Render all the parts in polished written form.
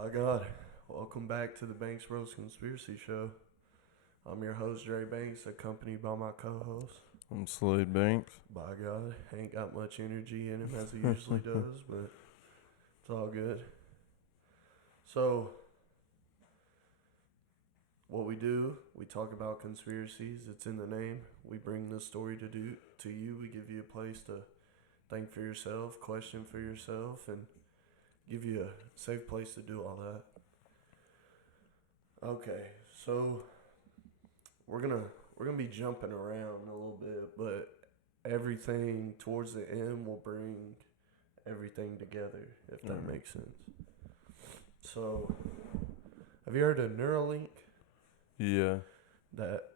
By God, welcome back to the Banks Rose Conspiracy Show. I'm your host, Dre Banks, accompanied by my co-host. I'm Slade Banks. By God, ain't got much energy in him as he usually does, but it's all good. So, what we do, we talk about conspiracies. It's in the name. We bring this story to you. We give you a place to think for yourself, question for yourself, and give you a safe place to do all that. Okay, so we're gonna be jumping around a little bit, but everything towards the end will bring everything together, if that makes sense. So, have you heard of Neuralink? Yeah.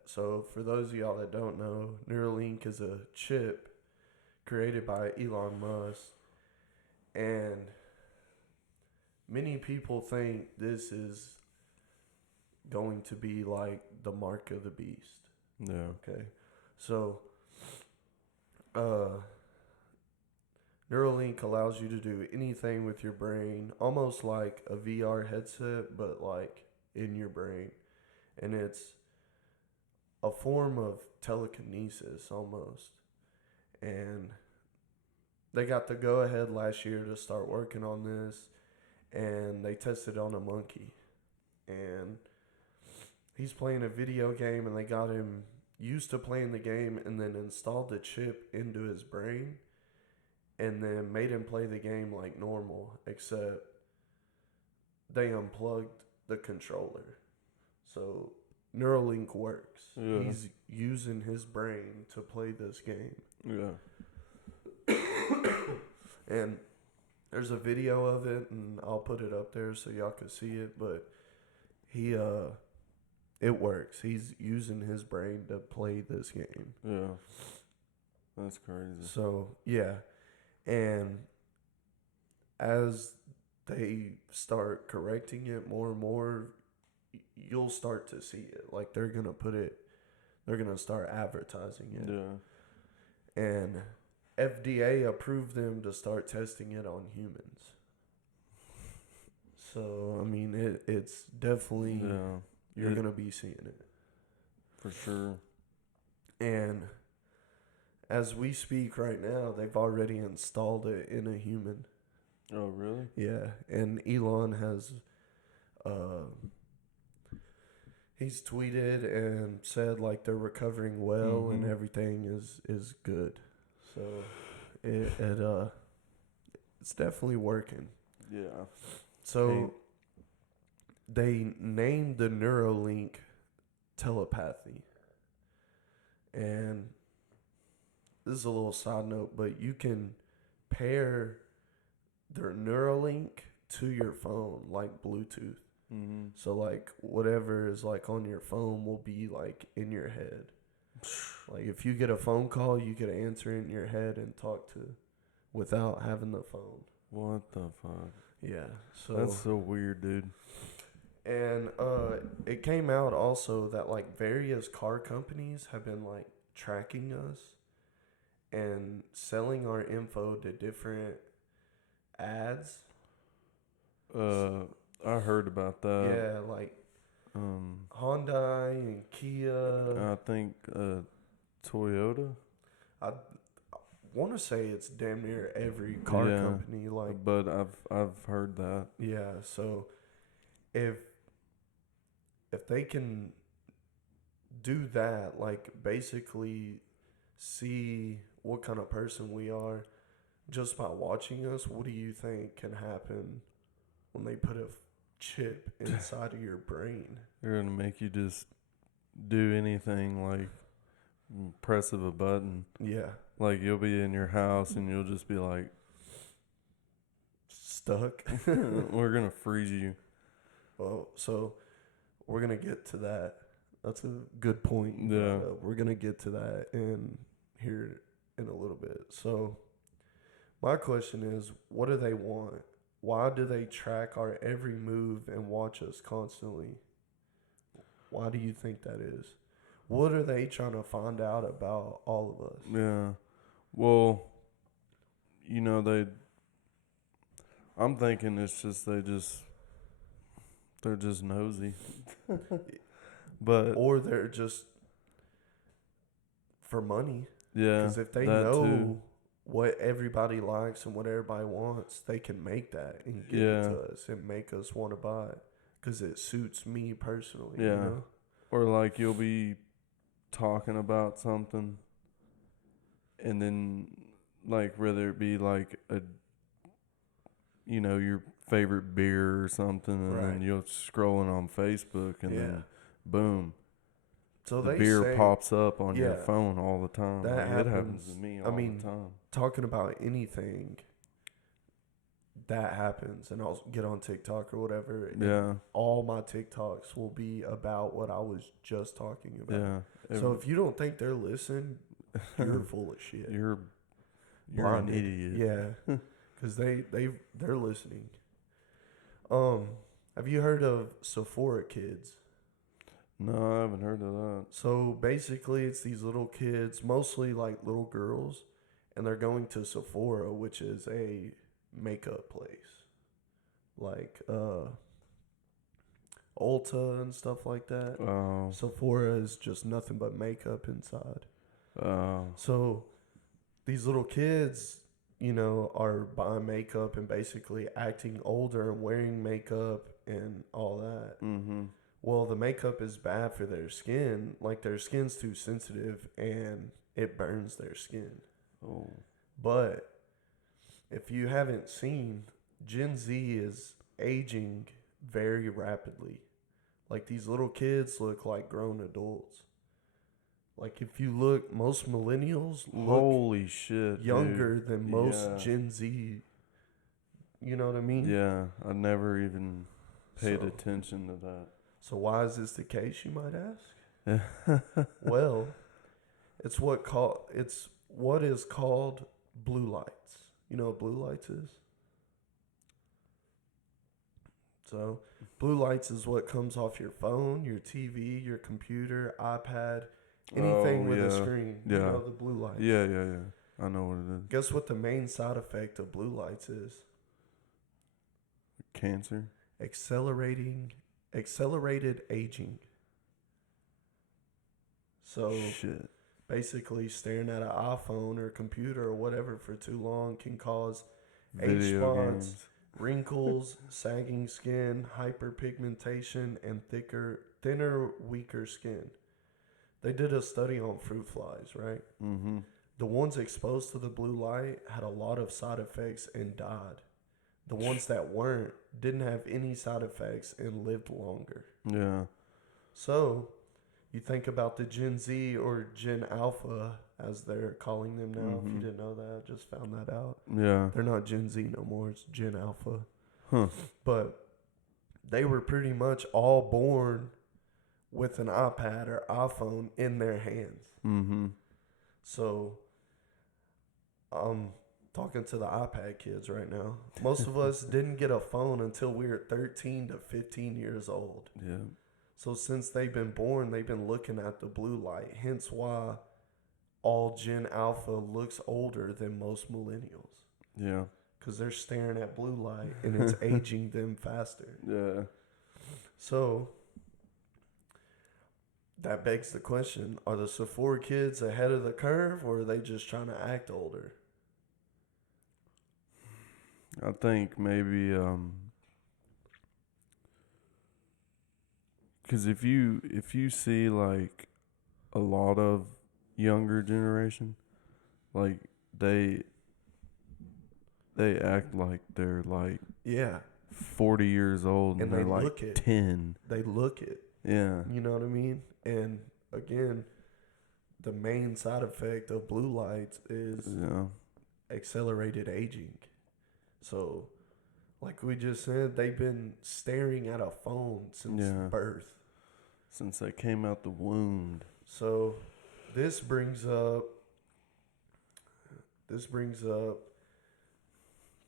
So for those of y'all that don't know, Neuralink is a chip created by Elon Musk, and many people think this is going to be like the mark of the beast. Yeah. Okay. So Neuralink allows you to do anything with your brain, almost like a VR headset, but like in your brain. And it's a form of telekinesis almost. And they got the go ahead last year to start working on this, and they tested on a monkey. And he's playing a video game, and they got him used to playing the game and then installed the chip into his brain and then made him play the game like normal, except they unplugged the controller. So Neuralink works. Yeah. He's using his brain to play this game. Yeah. And there's a video of it, and I'll put it up there so y'all can see it, but it works. He's using his brain to play this game. Yeah. That's crazy. So, yeah. And as they start correcting it more and more, you'll start to see it. Like they're going to start advertising it. Yeah. And FDA approved them to start testing it on humans. So, I mean, it's definitely, you're going to be seeing it. For sure. And as we speak right now, they've already installed it in a human. Oh, really? Yeah. And Elon has, he's tweeted and said like they're recovering well and everything is good. So it's definitely working. Yeah. So they named the Neuralink telepathy. And this is a little side note, but you can pair their Neuralink to your phone like Bluetooth. Mm-hmm. So like whatever is like on your phone will be like in your head. Like if you get a phone call, you could answer it in your head and talk to without having the phone. What the fuck? Yeah. So that's so weird, dude. And it came out also that like various car companies have been like tracking us and selling our info to different ads. I heard about that. Yeah, like Hyundai and Kia. I think Toyota. I want to say it's damn near every car company. Like, but I've heard that. Yeah, so if they can do that, like basically see what kind of person we are just by watching us, what do you think can happen when they put a chip inside of your brain? They're gonna make you just do anything, like press of a button. Yeah. Like you'll be in your house and you'll just be like stuck. We're gonna freeze you. Well, so we're gonna get to that. That's a good point. Yeah. We're gonna get to that here in a little bit. So my question is, what do they want? Why do they track our every move and watch us constantly? Why do you think that is? What are they trying to find out about all of us? Yeah. Well, I'm thinking it's just they just They're just nosy. But or they're just for money. yeah, Because if they that know too. what everybody likes and what everybody wants, they can make that and give it to us and make us want to buy it. Because it suits me personally, you Yeah. know? Or like you'll be talking about something, and then like whether it be like your favorite beer or something, and Right. then you're scrolling on Facebook, and Yeah. then boom, So the they beer say pops up on your yeah, phone all the time. that Like it happens happens. to me I all mean, the time. talking about anything that happens, and I'll get on TikTok or whatever, and Yeah, all my TikToks will be about what I was just talking about. yeah. So if you don't think they're listening, you're full of shit. you're an Blinded. idiot. Yeah, because they're listening. Have you heard of Sephora Kids? No, I haven't heard of that. So basically, it's these little kids, mostly like little girls, and they're going to Sephora, which is a makeup place, like Ulta and stuff like that. Oh, Sephora is just nothing but makeup inside. oh, So these little kids, are buying makeup and basically acting older and wearing makeup and all that. mm-hmm. Well, the makeup is bad for their skin. Like their skin's too sensitive and it burns their skin. Oh, But if you haven't seen, Gen Z is aging very rapidly. Like these little kids look like grown adults. Like if you look, most millennials look holy shit, younger dude. than most Yeah. Gen Z. You know what I mean? Yeah, I never even paid So- attention to that. So why is this the case, you might ask? Yeah. Well, it's what is called blue lights. You know what blue lights is? So, blue lights is what comes off your phone, your TV, your computer, iPad, anything with a screen. You Yeah. know the blue lights. Yeah, yeah, yeah. I know what it is. Guess what the main side effect of blue lights is? Cancer. Accelerated aging. So Shit. basically, staring at an iPhone or computer or whatever for too long can cause age Video spots, games. wrinkles, sagging skin, hyperpigmentation, and thinner, weaker skin. They did a study on fruit flies, right? Mm-hmm. The ones exposed to the blue light had a lot of side effects and died. The ones that weren't didn't have any side effects and lived longer. Yeah. So, you think about the Gen Z or Gen Alpha, as they're calling them now. If you Mhm. didn't know that, I just found that out. Yeah. They're not Gen Z no more, it's Gen Alpha. Huh. But they were pretty much all born with an iPad or iPhone in their hands. Mm-hmm. So, I'm talking to the iPad kids right now. Most of us didn't get a phone until we were 13 to 15 years old. Yeah. So since they've been born, they've been looking at the blue light. Hence why all Gen Alpha looks older than most millennials. Yeah. Because they're staring at blue light and it's aging them faster. Yeah. So that begs the question, are the Sephora kids ahead of the curve or are they just trying to act older? I think maybe because if you see like a lot of younger generation, like they act like they're like Yeah. 40 years old and And they're they like look it. 10. They look it. Yeah. You know what I mean? And again, the main side effect of blue lights is Yeah. accelerated aging. So, like we just said, they've been staring at a phone since Yeah. birth. Since they came out the womb. So, this brings up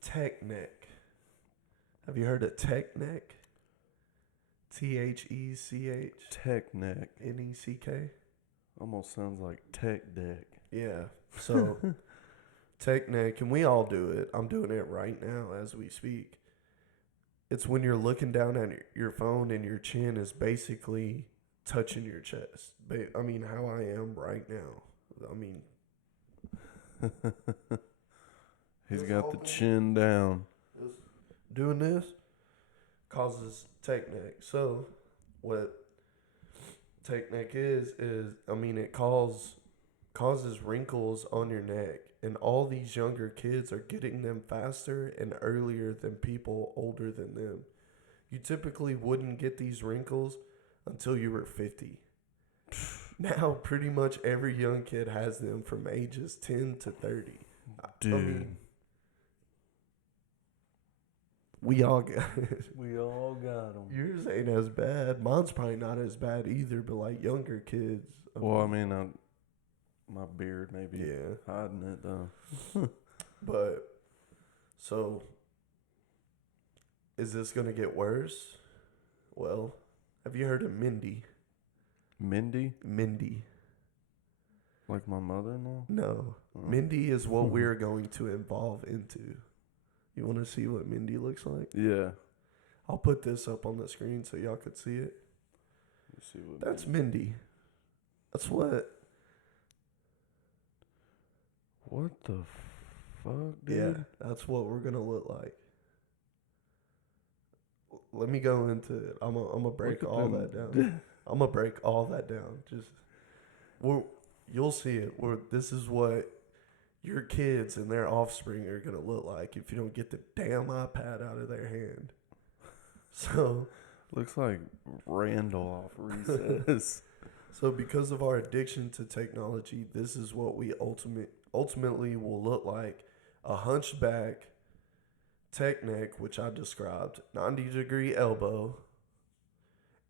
tech neck. Have you heard of tech neck? THECHNECK. Tech neck. Almost sounds like tech deck. Yeah. So, tech neck, and we all do it. I'm doing it right now as we speak. It's when you're looking down at your phone and your chin is basically touching your chest. I mean, how I am right now. I mean, He's this got whole the thing- chin down. doing this causes tech neck. So, what tech neck is I mean, it causes wrinkles on your neck, and all these younger kids are getting them faster and earlier than people older than them. You typically wouldn't get these wrinkles until you were 50. Now, pretty much every young kid has them from ages 10 to 30. Dude. I mean, we all got it. We all got them. Yours ain't as bad. Mine's probably not as bad either, but like younger kids. Well, I mean, my beard maybe yeah. hiding it though. But, so, is this going to get worse? Well, have you heard of Mindy? Mindy? Mindy. Like my mother-in-law? No. Oh. Mindy is what we're going to evolve into. You want to see what Mindy looks like? Yeah. I'll put this up on the screen so y'all could see it. Let's see what That's Mindy. That's what. What the fuck, dude? Yeah, that's what we're gonna look like. Let me go into it. I'm gonna break Look at all them. that down. I'm gonna break all that down. Just, you'll see it. This is what your kids and their offspring are gonna look like if you don't get the damn iPad out of their hand. So, Looks like Randall off Recess. so because of our addiction to technology, this is what we ultimately will look like: a hunchback, tech neck, which I described, 90-degree elbow,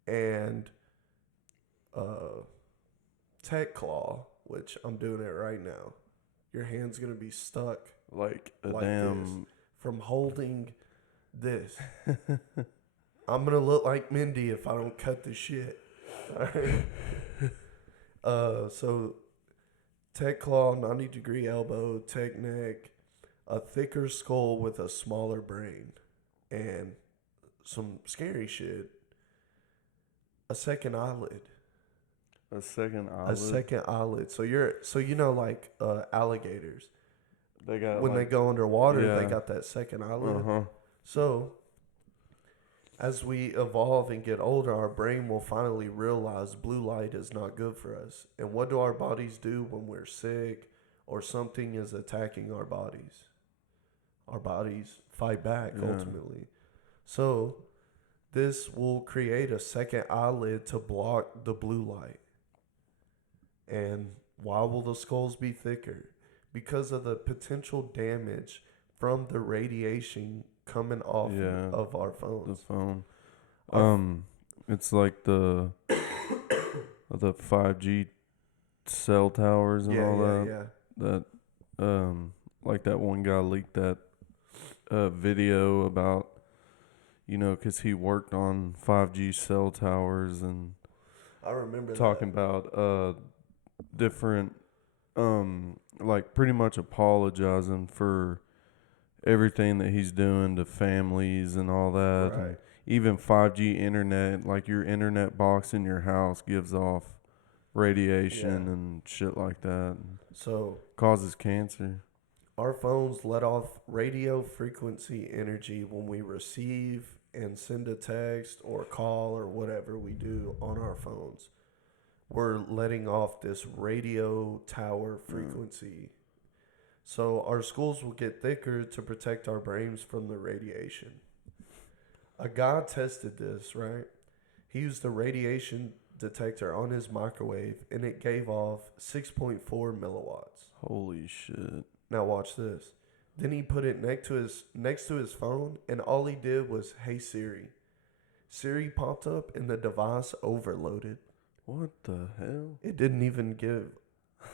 and tech claw, which I'm doing it right now. Your hand's gonna be stuck Like a like damn. from holding this. I'm gonna look like Mindy if I don't cut the shit. Alright. So tech claw, 90-degree elbow, tech neck, a thicker skull with a smaller brain, and some scary shit. A second eyelid. A second eyelid. A second eyelid. So you know like alligators. They got When like, they go underwater, they yeah. got that second eyelid. Uh-huh. So, as we evolve and get older, our brain will finally realize blue light is not good for us. And what do our bodies do when we're sick or something is attacking our bodies? Our bodies fight back Yeah. ultimately. So, this will create a second eyelid to block the blue light. And why will the skulls be thicker? Because of the potential damage from the radiation coming off Yeah. of our The phones. phone. It's like the 5G cell towers and Yeah, all yeah, that. yeah. That like that one guy leaked that video about, you know, 'cause he worked on 5G cell towers and I remember talking about different like pretty much apologizing for everything that he's doing to families and all that. Right. And even 5G internet, like your internet box in your house gives off radiation Yeah. and shit like that. And So, causes cancer. our phones let off radio frequency energy when we receive and send a text or call or whatever we do on our phones. We're letting off this radio tower frequency. So our schools will get thicker to protect our brains from the radiation. A guy tested this, right? He used a radiation detector on his microwave and it gave off 6.4 milliwatts. Holy shit. Now watch this. Then he put it next to his phone, and all he did was, "Hey Siri." Siri popped up, and the device overloaded. What the hell? It didn't even give.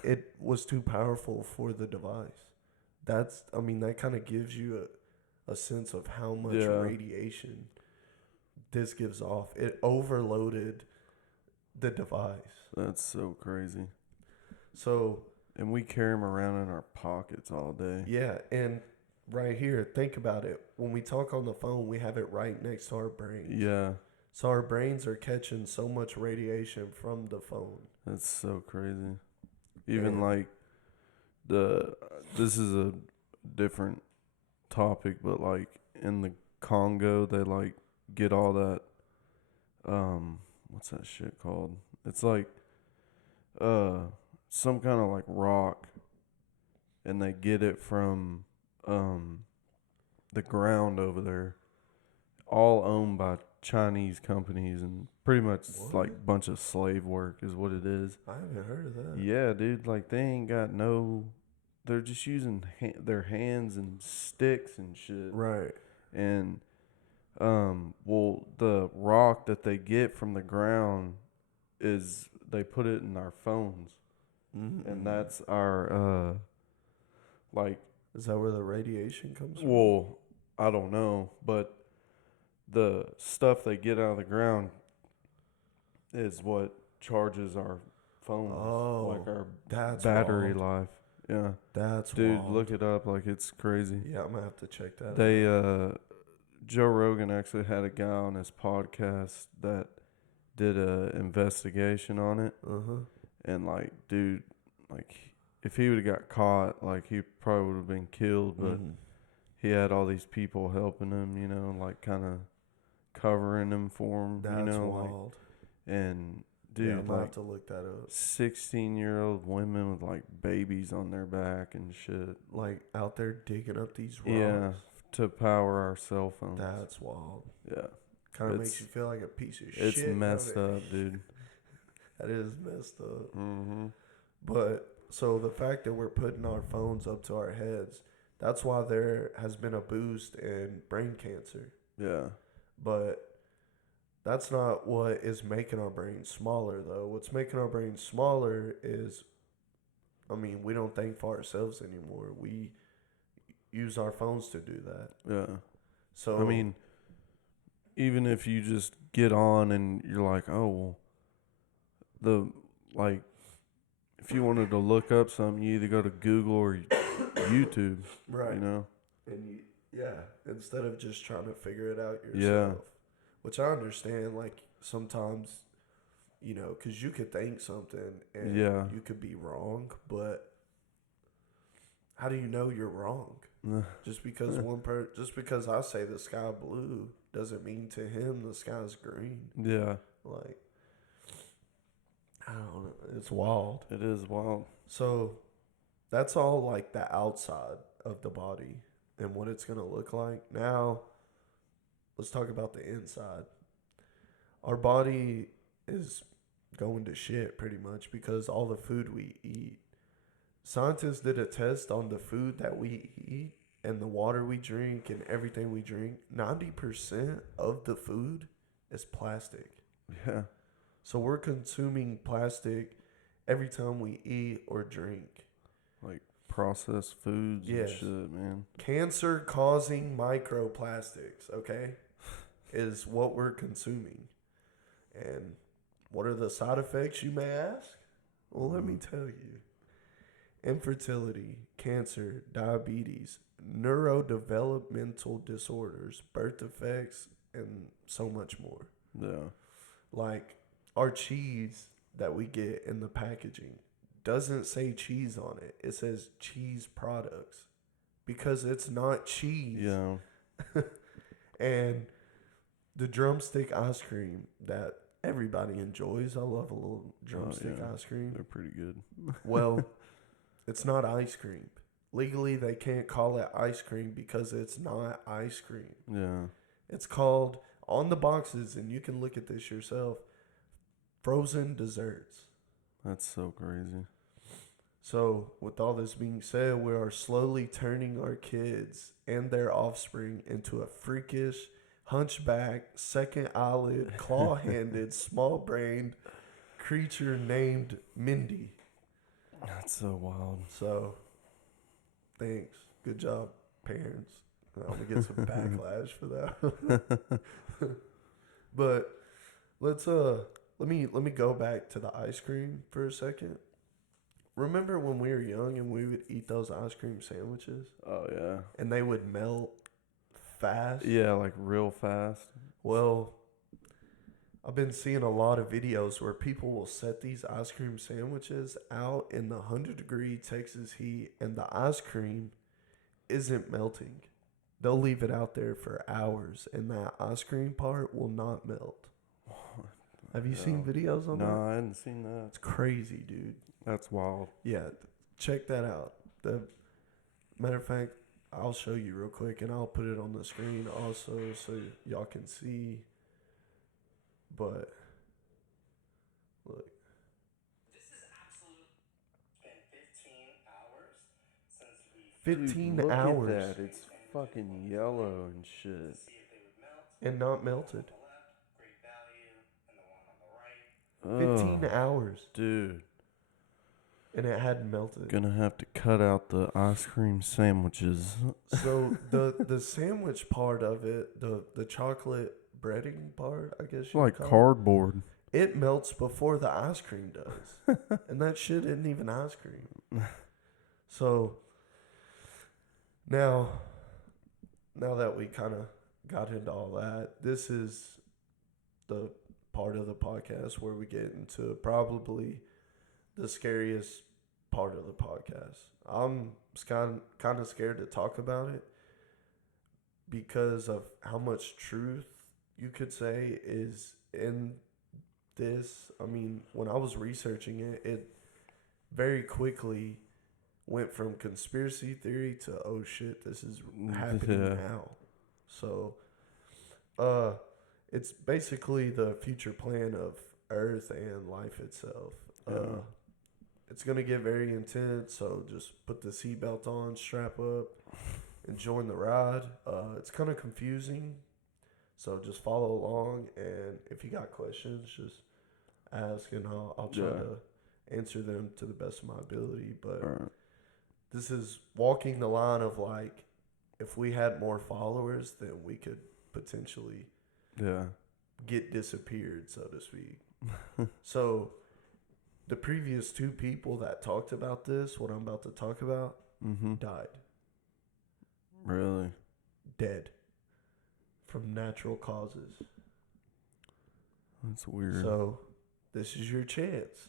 It was too powerful for the device. That kind of gives you a sense of how much Yeah. radiation this gives off. It overloaded the device. That's so crazy. So And we carry them around in our pockets all day. yeah, and right here. Think about it. When we talk on the phone, we have it right next to our brains. Yeah, So our brains are catching so much radiation from the phone. that's so crazy. Even And- like the this is a different topic, but like in the Congo, they like get all that what's that shit called? It's like uh some kind of like rock, and they get it from the ground over there, all owned by Chinese companies, and pretty much What? like bunch of slave work is what it is. I haven't heard of that. Yeah, dude, like they ain't got no. They're just using their hands and sticks and shit. Right. And well, the rock that they get from the ground is they put it in our phones, Mm-hmm. and that's our like. Is that where the radiation comes from? Well, I don't know, but the stuff they get out of the ground is what charges our phones, like our that's battery wild. life. Yeah, That's dude, wild. look it up. Like it's crazy. Yeah, I'm gonna have to check that. They out. Joe Rogan actually had a guy on his podcast that did a investigation on it, and like, dude, like if he would have got caught, like he probably would have been killed. But he had all these people helping him, you know, like kind of covering him for him, That's you know, wild. and Yeah, dude, I'm gonna like have to look that up. 16-year-old women with like babies on their back and shit. Like out there digging up these rocks. Yeah, to power our cell phones. That's wild. Yeah, Kind of It's- makes you feel like a piece of shit. it's don't messed it? up, dude. That is messed up. Mm-hmm. But so the fact that we're putting our phones up to our heads, that's why there has been a boost in brain cancer. Yeah, But that's not what is making our brains smaller, though. What's making our brains smaller is, I mean, we don't think for ourselves anymore. We use our phones to do that. yeah. So I mean, even if you just get on and you're like, oh, well, if you wanted to look up something, you either go to Google or YouTube, right, you know? and instead of just trying to figure it out Yeah. yourself, which I understand. Like sometimes, you know, because you could think something and Yeah. you could be wrong, but how do you know you're wrong? Just because just because I say the sky blue doesn't mean to him the sky's green. Yeah, Like, I don't know. It's wild. it is wild. So that's all like the outside of the body and what it's gonna look like. Now, let's talk about the inside. Our body is going to shit pretty much because all the food we eat. Scientists did a test on the food that we eat and the water we drink and everything we drink. 90% of the food is plastic. Yeah, So we're consuming plastic every time we eat or drink. like processed foods Yes. and shit, man. Cancer causing microplastics, okay, is what we're consuming. And what are the side effects, you may ask? Well, let me tell you. Infertility, cancer, diabetes, neurodevelopmental disorders, birth defects, and so much more. Yeah, Like our cheese that we get in the packaging doesn't say cheese on it. It says cheese products because it's not cheese. yeah, And the drumstick ice cream that everybody enjoys. I love a little drumstick yeah. ice cream. they're pretty good. Well, it's not ice cream. Legally, they can't call it ice cream because it's not ice cream. Yeah, It's called on the boxes, and you can look at this yourself, frozen desserts. that's so crazy. So, with all this being said, we are slowly turning our kids and their offspring into a freakish, hunchback, second eyelid, claw handed, small brained creature named Mindy. That's so wild. So, thanks. Good job, parents. I'm going to get some backlash for that. But let me go back to the ice cream for a second. remember when we were young and we would eat those ice cream sandwiches Oh yeah. and they would melt fast? Yeah, like real fast. Well, I've been seeing a lot of videos where people will set these ice cream sandwiches out in the 100-degree Texas heat and the ice cream isn't melting. They'll leave it out there for hours and that ice cream part will not melt. Have you seen videos on that? No, I hadn't seen that. It's crazy, dude. That's wild. Yeah, check that out. The matter of fact, I'll show you real quick and I'll put it on the screen also so y'all can see. But look. This is absolute. Been 15 hours since we 15 Dude, look hours. at that. It's fucking yellow and shit. see if they would melt. And not melted. The left, great value, and the one on the right. 15 hours. Dude, And it hadn't melted. gonna have to cut out the ice cream sandwiches. So the sandwich part of it, the chocolate breading part, I guess you Like would call cardboard. it melts before the ice cream does. And that shit isn't even ice cream. So now that we kind of got into all that, this is the part of the podcast where we get into probably the scariest part of the podcast. I'm kind of scared to talk about it because of how much truth you could say is in this. I mean, when I was researching it, it very quickly went from conspiracy theory to, oh shit, this is happening Yeah. now. So, it's basically the future plan of Earth and life itself. Yeah. It's going to get very intense, so just put the seatbelt on, strap up, and join the ride. It's kind of confusing, so just follow along, and if you got questions, just ask, and I'll try Yeah. to answer them to the best of my ability. But Alright. this is walking the line of, like, if we had more followers, then we could potentially Yeah. get disappeared, so to speak. So the previous two people that talked about this, what I'm about to talk about, Mm-hmm. died. Really? Dead. From natural causes. That's weird. So this is your chance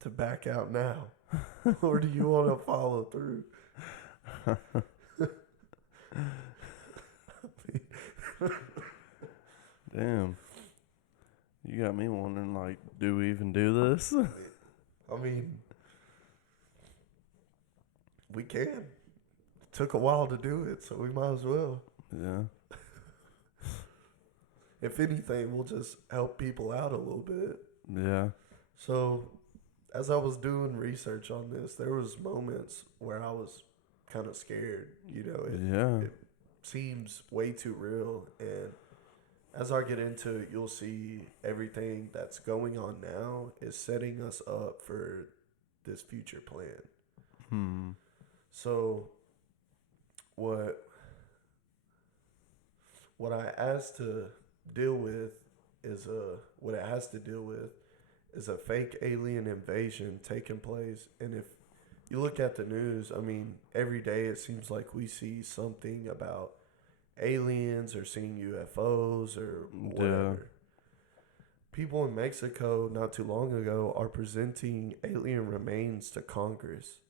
to back out now. Or do you want to follow through? Damn. You got me wondering, like, do we even do this? I mean, we can. It took a while to do it, so we might as well. Yeah. If anything, we'll just help people out a little bit. Yeah. So, as I was doing research on this, there was moments where I was kind of scared. You know, Yeah. it seems way too real. And as I get into it, you'll see everything that's going on now is setting us up for this future plan. Hmm. So, what I asked to deal with is what it has to deal with is a fake alien invasion taking place. And if you look at the news, I mean, every day it seems like we see something about aliens or seeing UFOs or whatever. People in Mexico not too long ago are presenting alien remains to Congress.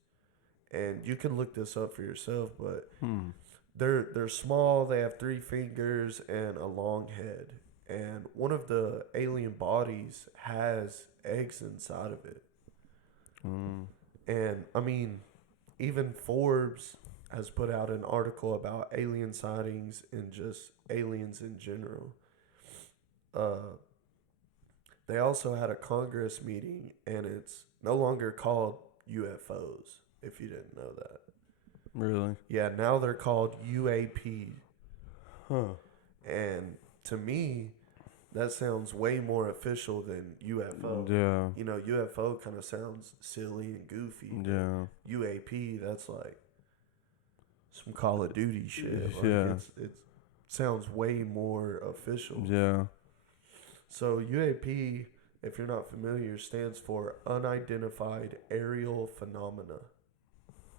And you can look this up for yourself, but they're small, they have 3 fingers and a long head. And one of the alien bodies has eggs inside of it. And I mean, even Forbes has put out an article about alien sightings and just aliens in general. They also had a Congress meeting, and it's no longer called UFOs, if you didn't know that. Really? Yeah, now they're called UAP. Huh. And to me, that sounds way more official than UFO. Yeah. You know, UFO kind of sounds silly and goofy. Yeah. UAP, that's like some Call of Duty shit. Like Yeah. it sounds way more official. Yeah. So UAP if you're not familiar, stands for unidentified aerial phenomena.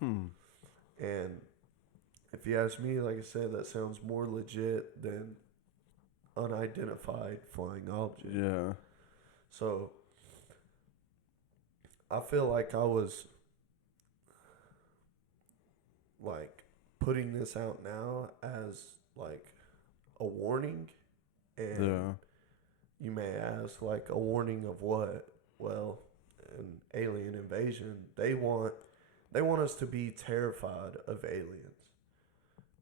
And if you ask me, like I said, that sounds more legit than unidentified flying object. Yeah. So I feel like I was like putting this out now as like a warning, and Yeah. you may ask, like, a warning of what? Well, an alien invasion. They want us to be terrified of aliens.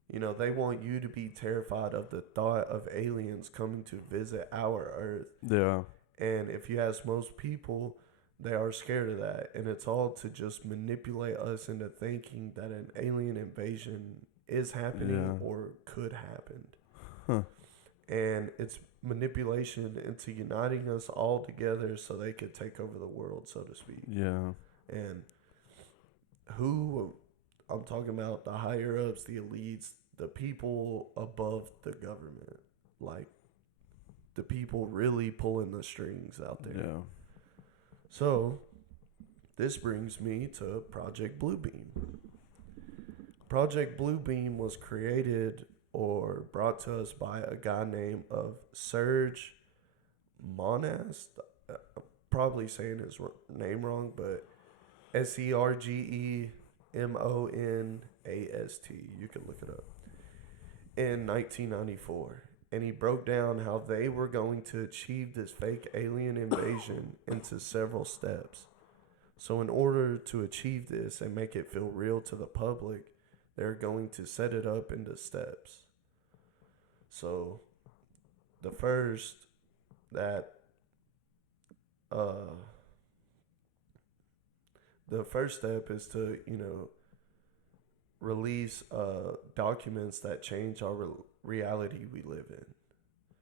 You know, they want you to be terrified of the thought of aliens coming to visit our Earth. Yeah. And if you ask most people, they are scared of that. And it's all to just manipulate us into thinking that an alien invasion is happening or could happen. Huh. And it's manipulation into uniting us all together so they could take over the world, so to speak. Yeah. And who I'm talking about, the higher ups, the elites, the people above the government, like the people really pulling the strings out there. Yeah. So this brings me to Project Bluebeam. Project Bluebeam was created or brought to us by a guy named Serge Monast. I'm probably saying his name wrong, but SERGEMONAST. You can look it up. In 1994. And he broke down how they were going to achieve this fake alien invasion into several steps. So in order to achieve this and make it feel real to the public, they're going to set it up into steps. So the first step is to, release documents that change our reality we live in.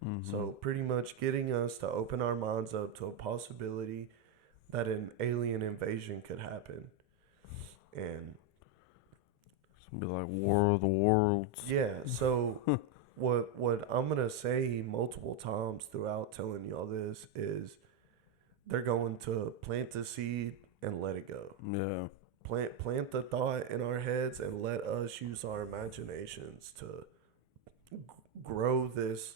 Mm-hmm. So pretty much getting us to open our minds up to a possibility that an alien invasion could happen. And it's gonna be like War of the Worlds. yeah, so what I'm gonna say multiple times throughout telling y'all this is they're going to plant the seed and let it go. Yeah. Plant the thought in our heads and let us use our imaginations to grow this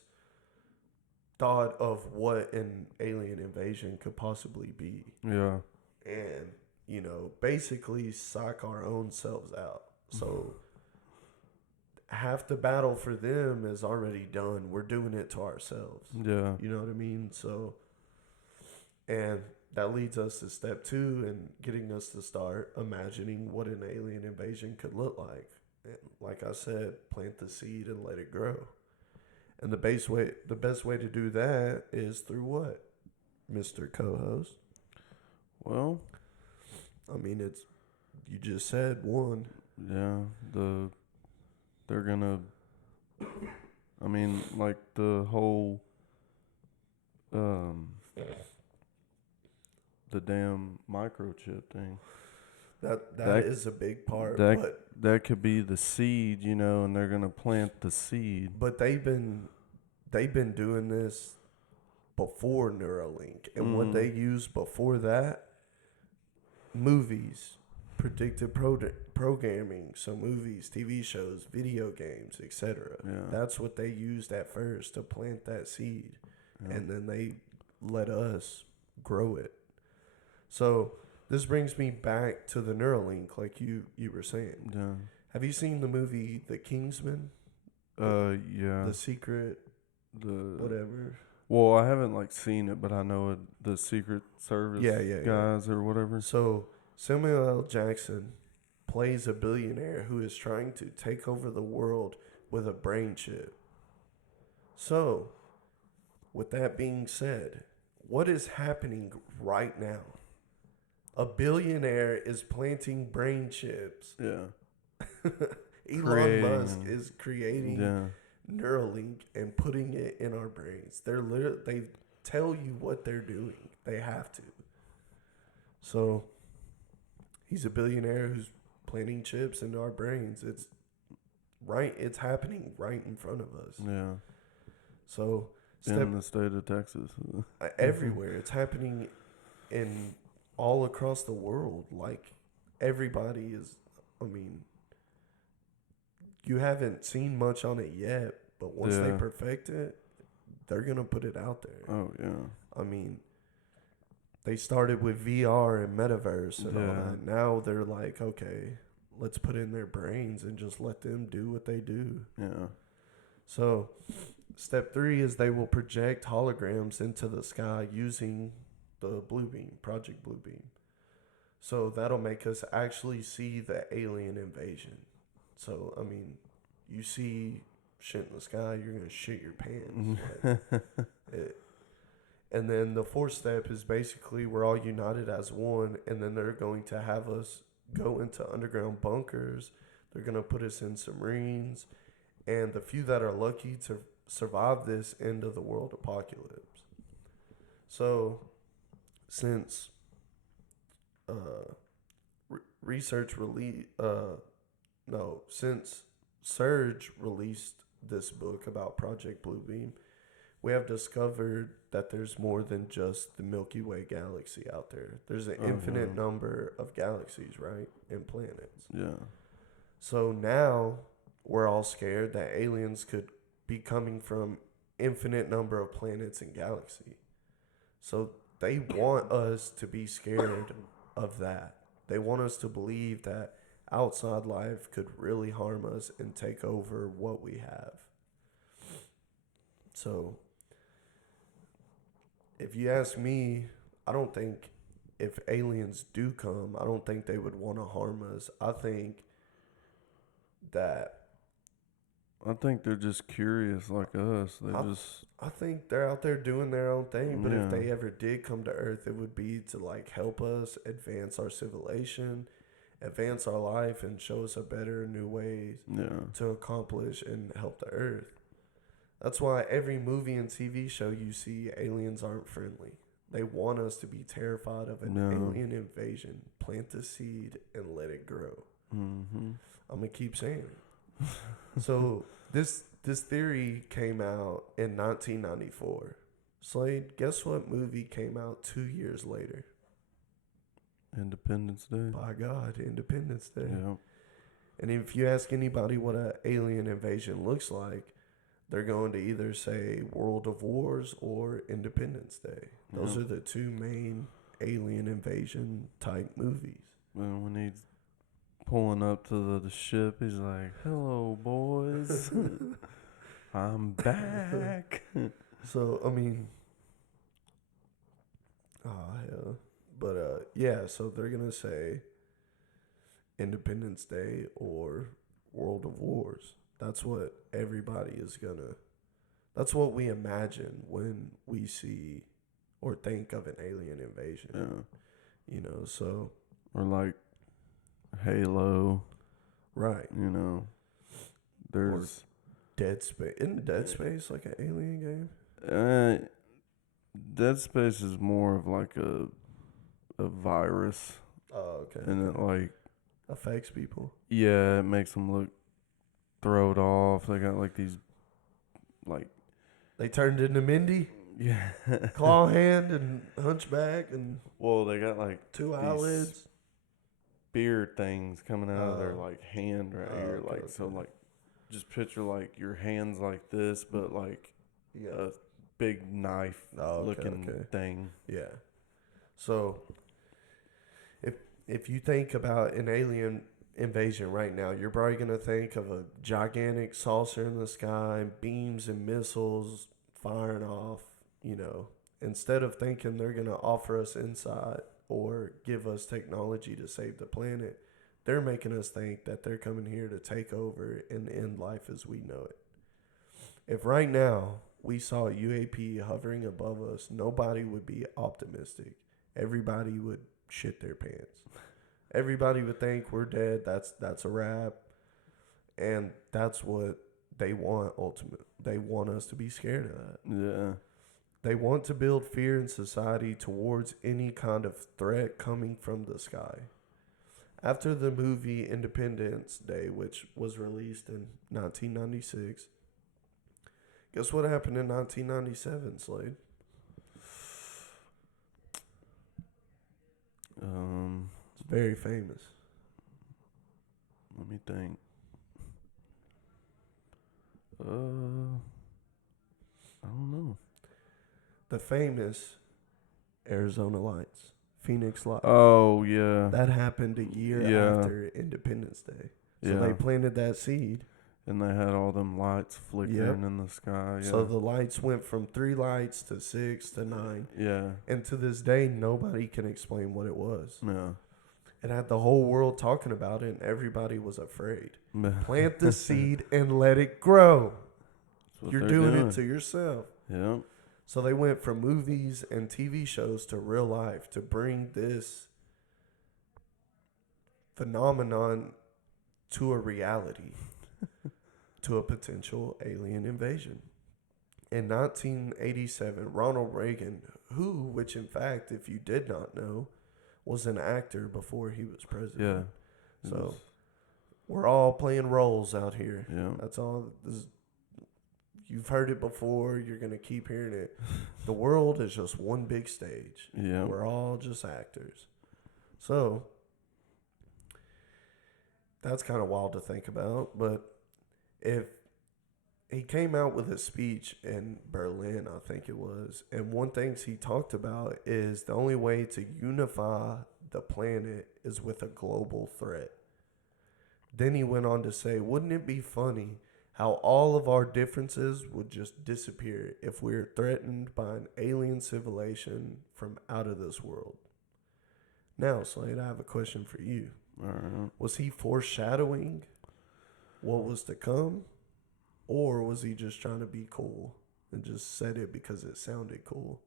thought of what an alien invasion could possibly be. Yeah. And, basically psych our own selves out. So half the battle for them is already done. We're doing it to ourselves. Yeah. You know what I mean? So, and that leads us to step 2 and getting us to start imagining what an alien invasion could look like. And like I said, plant the seed and let it grow. And the best way to do that is through what, Mr. Co-host? Well, I mean, you just said one. yeah, they're gonna, I mean, like the whole, the damn microchip thing. That is a big part. That could be the seed, and they're gonna plant the seed. But they've been doing this before Neuralink, and what they used before that, movies, predictive programming, so movies, TV shows, video games, etc. Yeah. That's what they used at first to plant that seed, and then they let us grow it. So this brings me back to the Neuralink, like you were saying. Yeah. Have you seen the movie The Kingsman? Yeah. The Secret, whatever. Well, I haven't seen it, but I know it, the Secret Service guys or whatever. So Samuel L. Jackson plays a billionaire who is trying to take over the world with a brain chip. So, with that being said, what is happening right now? A billionaire is planting brain chips. Yeah. Elon Musk is creating Neuralink and putting it in our brains. They tell you what they're doing. They have to. So he's a billionaire who's planting chips into our brains. It's happening right in front of us. Yeah. So in the state of Texas. Everywhere. It's happening in all across the world. Like, everybody is, I mean, you haven't seen much on it yet, but once they Yeah. perfect it, they're going to put it out there. Oh yeah. I mean, they started with VR and metaverse and all Yeah. that. Now they're like, okay, let's put in their brains and just let them do what they do. Yeah. So, step 3 is they will project holograms into the sky using the Bluebeam, Project Bluebeam. So that'll make us actually see the alien invasion. So, I mean, you see shit in the sky, you're going to shit your pants. And then the 4th step is basically we're all united as one, and then they're going to have us go into underground bunkers. They're going to put us in submarines, and the few that are lucky to survive this end of the world apocalypse. So, since since Surge released this book about Project Bluebeam, we have discovered that there's more than just the Milky Way galaxy out there. There's an infinite number of galaxies, right? And planets. Yeah. So now we're all scared that aliens could be coming from infinite number of planets and galaxy. So they want us to be scared of that. They want us to believe that outside life could really harm us and take over what we have. So if you ask me, I don't think if aliens do come, I don't think they would want to harm us. I think they're just curious like us. I think they're out there doing their own thing. But Yeah. if they ever did come to Earth, it would be to like help us advance our civilization, advance our life, and show us a better new ways to accomplish and help the Earth. That's why every movie and TV show you see, aliens aren't friendly. They want us to be terrified of an alien invasion. Plant the seed and let it grow. Mm-hmm. I'm gonna keep saying it. So this theory came out in 1994. Slade, guess what movie came out 2 years later? Independence Day. By God, Independence Day. Yeah. And if you ask anybody what an alien invasion looks like, they're going to either say World of Wars or Independence Day. Those are the two main alien invasion type movies. When he's pulling up to the ship, he's like, "Hello, boys. I'm back." So, I mean, hell. But, yeah, so they're going to say Independence Day or World of Wars. That's what everybody is going to, that's what we imagine when we see or think of an alien invasion. Yeah. You know, so. Or like Halo. Right. You know, there's Dead Space. Isn't Dead Space like an alien game? Dead Space is more of like a virus. Oh, okay. And it like affects people. Yeah, it makes them look throwed off. They got like these like they turned into Mindy. Yeah. Claw hand and hunchback and well, they got like two eyelids. Beard things coming out of their like hand right here. Okay, Like so like just picture like your hands like this, but like a big knife looking thing. Yeah. So if you think about an alien invasion right now, you're probably gonna think of a gigantic saucer in the sky, beams and missiles firing off, you know. Instead of thinking they're gonna offer us insight or give us technology to save the planet, they're making us think that they're coming here to take over and end life as we know it. If right now we saw a UAP hovering above us, nobody would be optimistic. Everybody would shit their pants. Everybody would think we're dead. That's a wrap. And that's what they want ultimately. They want us to be scared of that. Yeah. They want to build fear in society towards any kind of threat coming from the sky. After the movie Independence Day, which was released in 1996, Guess what happened in 1997, Slade? It's very famous. Let me think. I don't know. The famous Arizona Lights, Phoenix Lights. Oh yeah. That happened a year Yeah. after Independence Day. So Yeah. they planted that seed. And they had all them lights flickering in the sky. Yeah. So the lights went from 3 lights to 6 to 9. yeah. And to this day, nobody can explain what it was. Yeah. It had the whole world talking about it, and everybody was afraid. Yeah. Plant the seed and let it grow. That's what You're they're doing it to yourself. Yeah. So they went from movies and TV shows to real life to bring this phenomenon to a reality, to a potential alien invasion. In 1987, Ronald Reagan, which in fact, if you did not know, was an actor before he was president. Yeah. So we're all playing roles out here. Yeah. That's all. You've heard it before. You're going to keep hearing it. The world is just one big stage. Yeah. We're all just actors. So that's kind of wild to think about. But if he came out with a speech in Berlin, I think it was, and one thing he talked about is the only way to unify the planet is with a global threat. Then he went on to say, wouldn't it be funny how all of our differences would just disappear if we're threatened by an alien civilization from out of this world? Now, Slade, I have a question for you. All right. Was he foreshadowing what was to come? Or was he just trying to be cool and just said it because it sounded cool?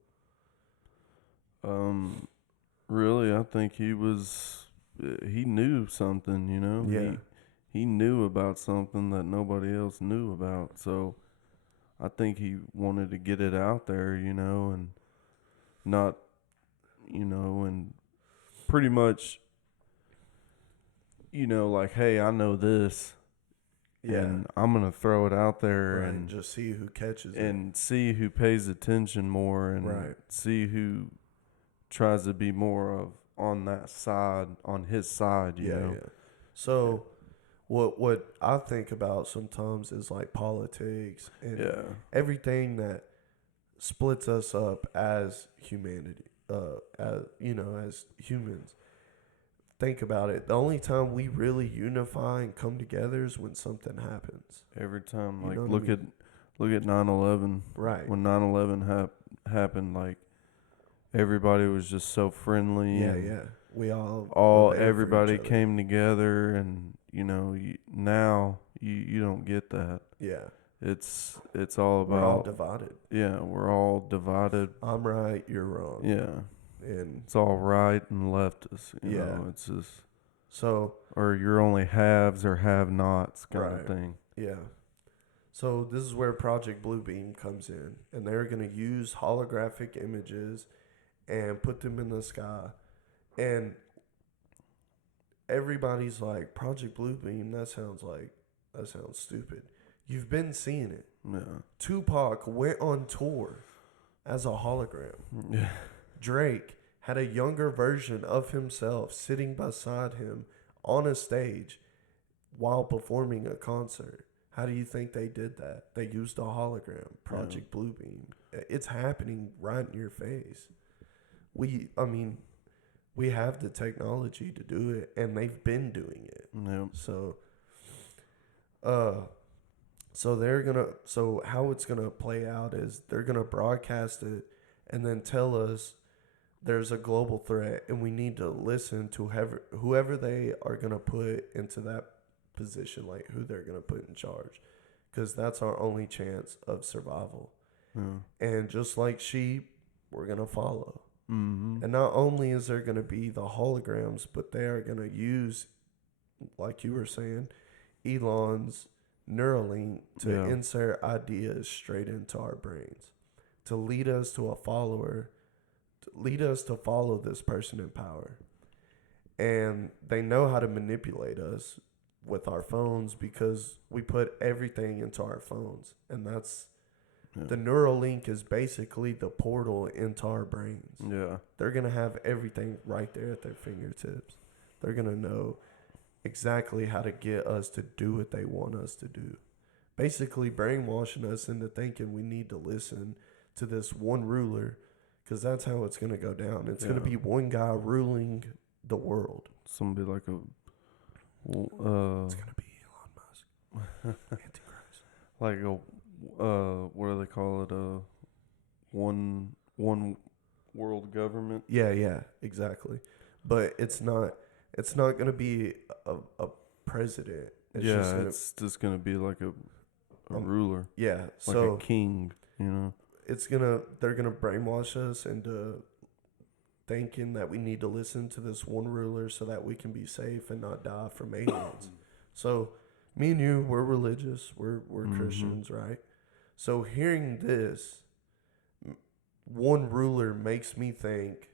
Really, I think he knew something, you know? Yeah. He knew about something that nobody else knew about. So I think he wanted to get it out there, you know, and not, you know, and pretty much, you know, like, hey, I know this. Yeah. And I'm going to throw it out there Right, and just see who catches it. and see who pays attention more and Right. see who tries to be more of on that side, on his side, you know. Yeah. So what I think about sometimes is like politics and Yeah. everything that splits us up as humanity, as humans. Think about it. The only time we really unify and come together is when something happens. Every time, You like, know what I look mean? at 9/11. Right. When 9/11 happened, like, everybody was just so friendly. Yeah, and yeah. We all were there for everybody each other. came together, and you know, now you don't get that. Yeah. It's all We're all about divided. yeah, we're all divided. I'm right, you're wrong. Yeah, And it's all right and leftist. You Yeah. know, it's just so or you're only haves or have-nots kind Right. of thing. yeah. So this is where Project Bluebeam comes in, and they're going to use holographic images and put them in the sky. And everybody's like, Project Bluebeam, that sounds stupid. You've been seeing it. Yeah, Tupac went on tour as a hologram. yeah, Drake had a younger version of himself sitting beside him on a stage while performing a concert. How do you think they did that? They used a hologram, Project Bluebeam. It's happening right in your face. We have the technology to do it, and they've been doing it. yeah. So how it's gonna play out is they're gonna broadcast it and then tell us there's a global threat and we need to listen to whoever they are gonna put into that position, like who they're gonna put in charge, because that's our only chance of survival. Yeah. And just like sheep, we're gonna follow. Mm-hmm. And not only is there gonna be the holograms, but they are gonna use, like you were saying, Elon's Neuralink to Yeah. insert ideas straight into our brains, to lead us to follow this person in power. And they know how to manipulate us with our phones because we put everything into our phones. And that's Yeah. The Neuralink is basically the portal into our brains. Yeah. They're going to have everything right there at their fingertips. They're going to know exactly how to get us to do what they want us to do. Basically brainwashing us into thinking we need to listen to this one ruler, because that's how it's going to go down. It's going to be one guy ruling the world. Somebody like a It's going to be Elon Musk. Antichrist. like a what do they call it? One world government. Yeah, exactly. But it's not going to be a president. It's just gonna be like a ruler. Yeah, like so a king, you know. They're gonna brainwash us into thinking that we need to listen to this one ruler so that we can be safe and not die from aliens. So me and you, we're religious, we're Christians, right? So hearing this, one ruler makes me think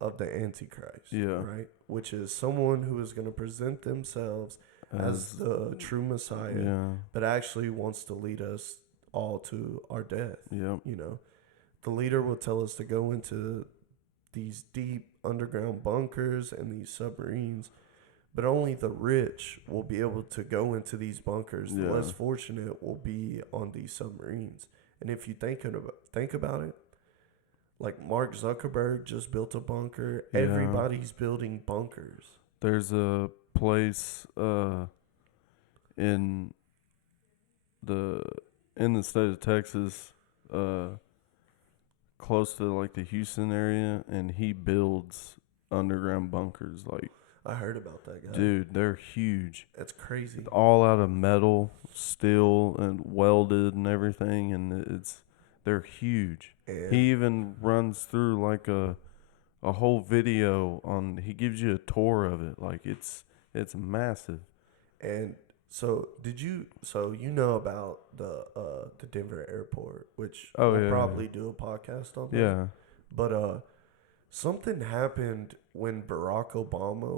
of the Antichrist, right? Which is someone who is going to present themselves as the true Messiah, but actually wants to lead us all to our death. Yep. You know, the leader will tell us to go into these deep underground bunkers and these submarines, but only the rich will be able to go into these bunkers. The less fortunate will be on these submarines. And if you think about it, like Mark Zuckerberg just built a bunker. Yeah. Everybody's building bunkers. There's a place in the state of Texas, close to like the Houston area, and he builds underground bunkers. Like, I heard about that guy. dude, they're huge. That's crazy. All out of metal, steel, and welded and everything, and they're huge. And He even runs through like a whole video on. He gives you a tour of it. Like it's massive. And so you know about the Denver airport, which we'll probably do a podcast on that. Yeah. But something happened when Barack Obama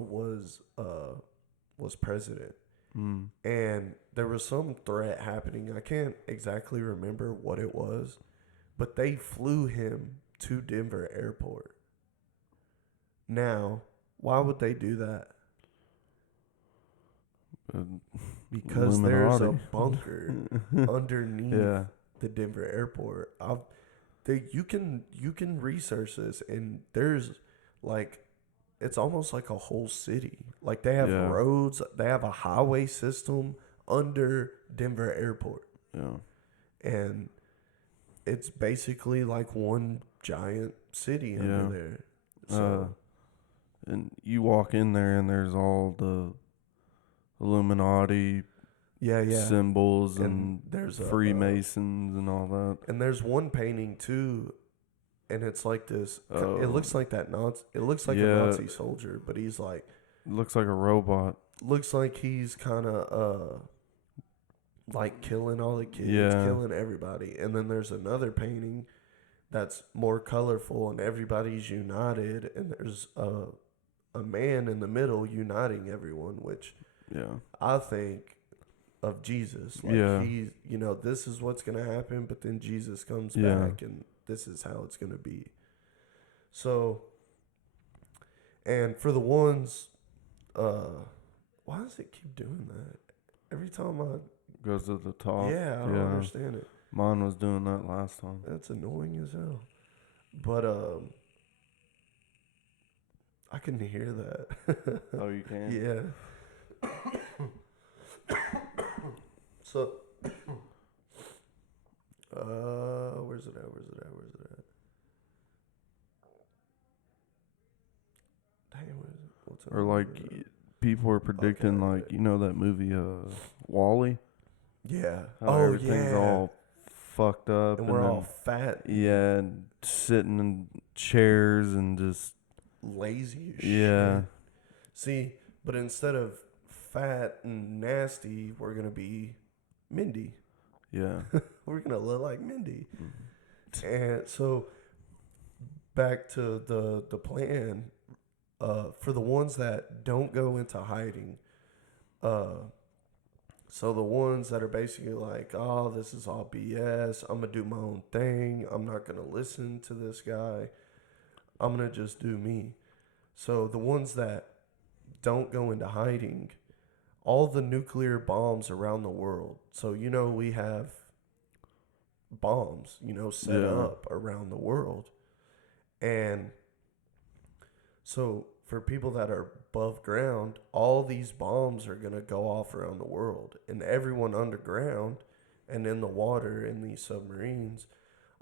was president. And there was some threat happening. I can't exactly remember what it was, but they flew him to Denver airport. Now, why would they do that? Because there's a bunker underneath the Denver airport. You can research this, and there's like, it's almost like a whole city. Like they have roads, they have a highway system under Denver airport. Yeah. And it's basically like one giant city under there. So and you walk in there, and there's all the Illuminati symbols, and there's Freemasons and all that. And there's one painting too, and it's like this. It looks like that Nazi. It looks like a Nazi soldier, but he's like. It looks like a robot. Looks like he's kind of like killing all the kids, killing everybody. And then there's another painting that's more colorful, and everybody's united, and there's a man in the middle uniting everyone, which I think of Jesus. Like he's, this is what's going to happen, but then Jesus comes back, and this is how it's going to be. So, and for the ones, why does it keep doing that? Every time goes to the top. Yeah, I don't understand it. Mine was doing that last time. That's annoying as hell. But I can hear that. Oh, you can? Yeah. So, where's it at? Dang, what's it? Or like, people are predicting, like, you know that movie, WALL-E? Yeah. How everything's all fucked up. And we're all fat. Yeah, and sitting in chairs and just lazy as shit. Yeah. See, but instead of fat and nasty, we're going to be Mindy. Yeah. We're going to look like Mindy. And so, back to the plan, for the ones that don't go into hiding, So the ones that are basically like, oh, this is all BS. I'm going to do my own thing. I'm not going to listen to this guy. I'm going to just do me. So the ones that don't go into hiding, all the nuclear bombs around the world. So, we have bombs, set Yeah. up around the world. And so for people that are above ground, all these bombs are going to go off around the world. And everyone underground and in the water in these submarines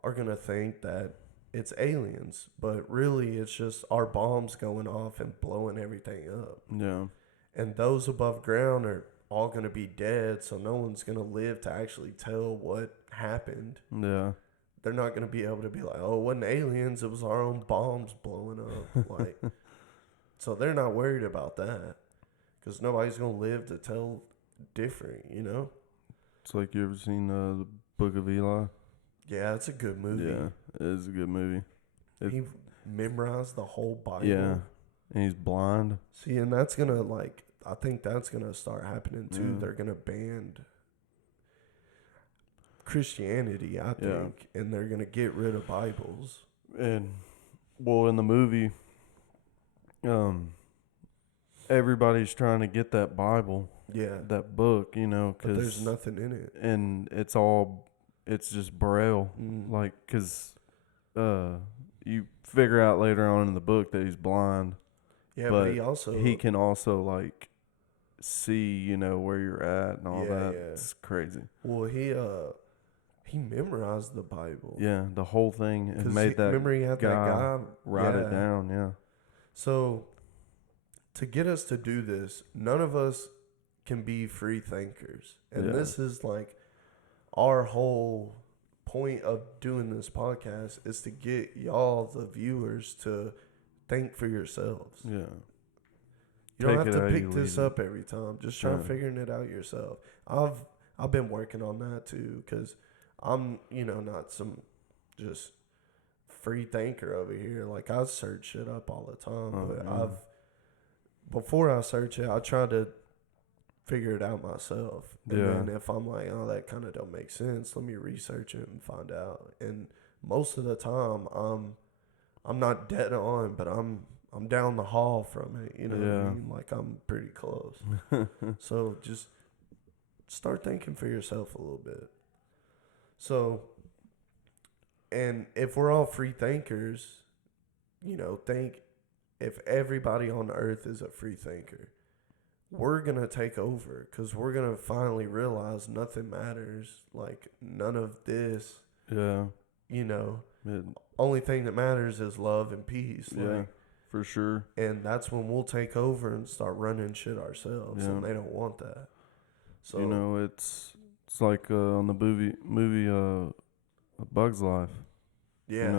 are going to think that it's aliens. But really, it's just our bombs going off and blowing everything up. Yeah. And those above ground are all going to be dead, so no one's going to live to actually tell what happened. Yeah. They're not going to be able to be like, oh, it wasn't aliens, it was our own bombs blowing up. Like, so they're not worried about that because nobody's going to live to tell different, It's like, you ever seen the Book of Eli? Yeah, it's a good movie. Yeah, it is a good movie. He memorized the whole Bible. Yeah, and he's blind. See, and that's going to, I think that's going to start happening too. Yeah. They're going to ban Christianity, I think, and they're going to get rid of Bibles. And, well, in the movie, everybody's trying to get that Bible, Yeah. that book, But there's nothing in it. and it's just Braille, like, because you figure out later on in the book that he's blind. Yeah, but he can also, like, see, where you're at and all that. Yeah. It's crazy. Well, he memorized the Bible. Yeah, the whole thing. It 'Cause made that remember he had that guy write it down. Yeah. So, to get us to do this, none of us can be free thinkers. And this is like our whole point of doing this podcast is to get y'all, the viewers, to think for yourselves. Yeah. You don't Take have it to how pick you this leave it. up every time. Just try figuring it out yourself. I've been working on that too because I'm, not some just free thinker over here. Like, I search shit up all the time, but before I search it, I try to figure it out myself. And then if I'm like, oh, that kind of don't make sense, let me research it and find out. And most of the time, I'm not dead on, but I'm down the hall from it. You know what I mean? Like, I'm pretty close. So just start thinking for yourself a little bit. So, and if we're all free thinkers, think if everybody on earth is a free thinker, we're going to take over because we're going to finally realize nothing matters. Like, none of this, Yeah. only thing that matters is love and peace. Yeah, for sure. And that's when we'll take over and start running shit ourselves. And they don't want that. So, it's like on the movie A Bug's Life. yeah.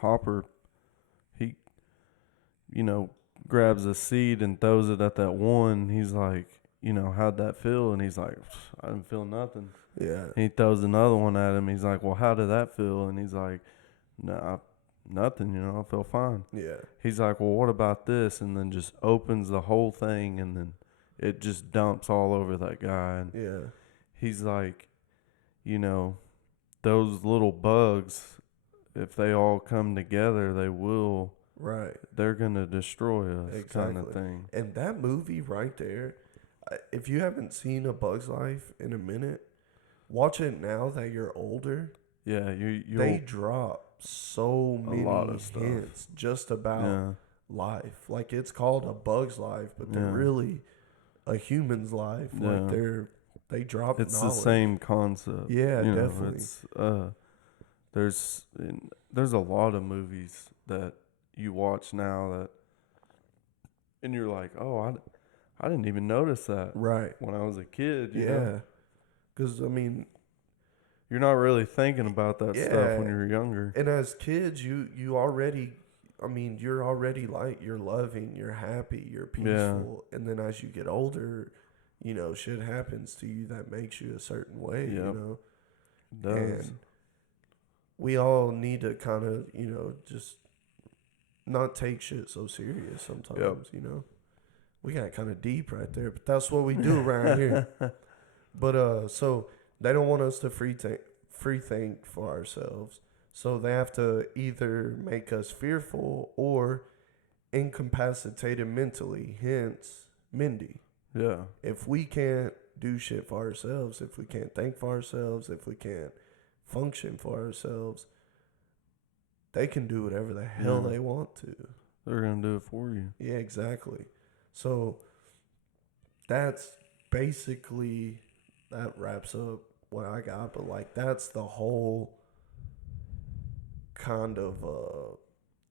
Hopper, he, grabs a seed and throws it at that one. He's like, how'd that feel? And he's like, I didn't feel nothing. Yeah. And he throws another one at him. He's like, well, how did that feel? And he's like, nah, nothing, I feel fine. Yeah. He's like, well, what about this? And then just opens the whole thing, and then it just dumps all over that guy. And Yeah. he's like, those little bugs, if they all come together, Right. they're going to destroy us, kind Exactly. of thing. And that movie right there, if you haven't seen A Bug's Life in a minute, watch it now that you're older. Yeah, They drop so many lot of stuff. hints just about life. Like, it's called A Bug's Life, but they're Yeah. really a human's life. Yeah. Like, they drop It's knowledge. the same concept. Yeah, definitely. It's, there's a lot of movies that you watch now that, and you're like, oh, I didn't even notice that Right. when I was a kid. You know? Yeah. Because, You're not really thinking about that stuff when you're younger. and as kids, you already, you're already like, you're loving, you're happy, you're peaceful. And then as you get older, shit happens to you that makes you a certain way, It does. And we all need to kind of, just not take shit so serious sometimes, We got kind of deep right there, but that's what we do around here. But so they don't want us to free think for ourselves. So they have to either make us fearful or incapacitated mentally. Hence, Mindy. Yeah. If we can't do shit for ourselves, if we can't think for ourselves, if we can't function for ourselves, they can do whatever the hell Yeah. they want to. They're gonna do it for you. Yeah, exactly. So that's basically, that wraps up what I got. But like, that's the whole kind of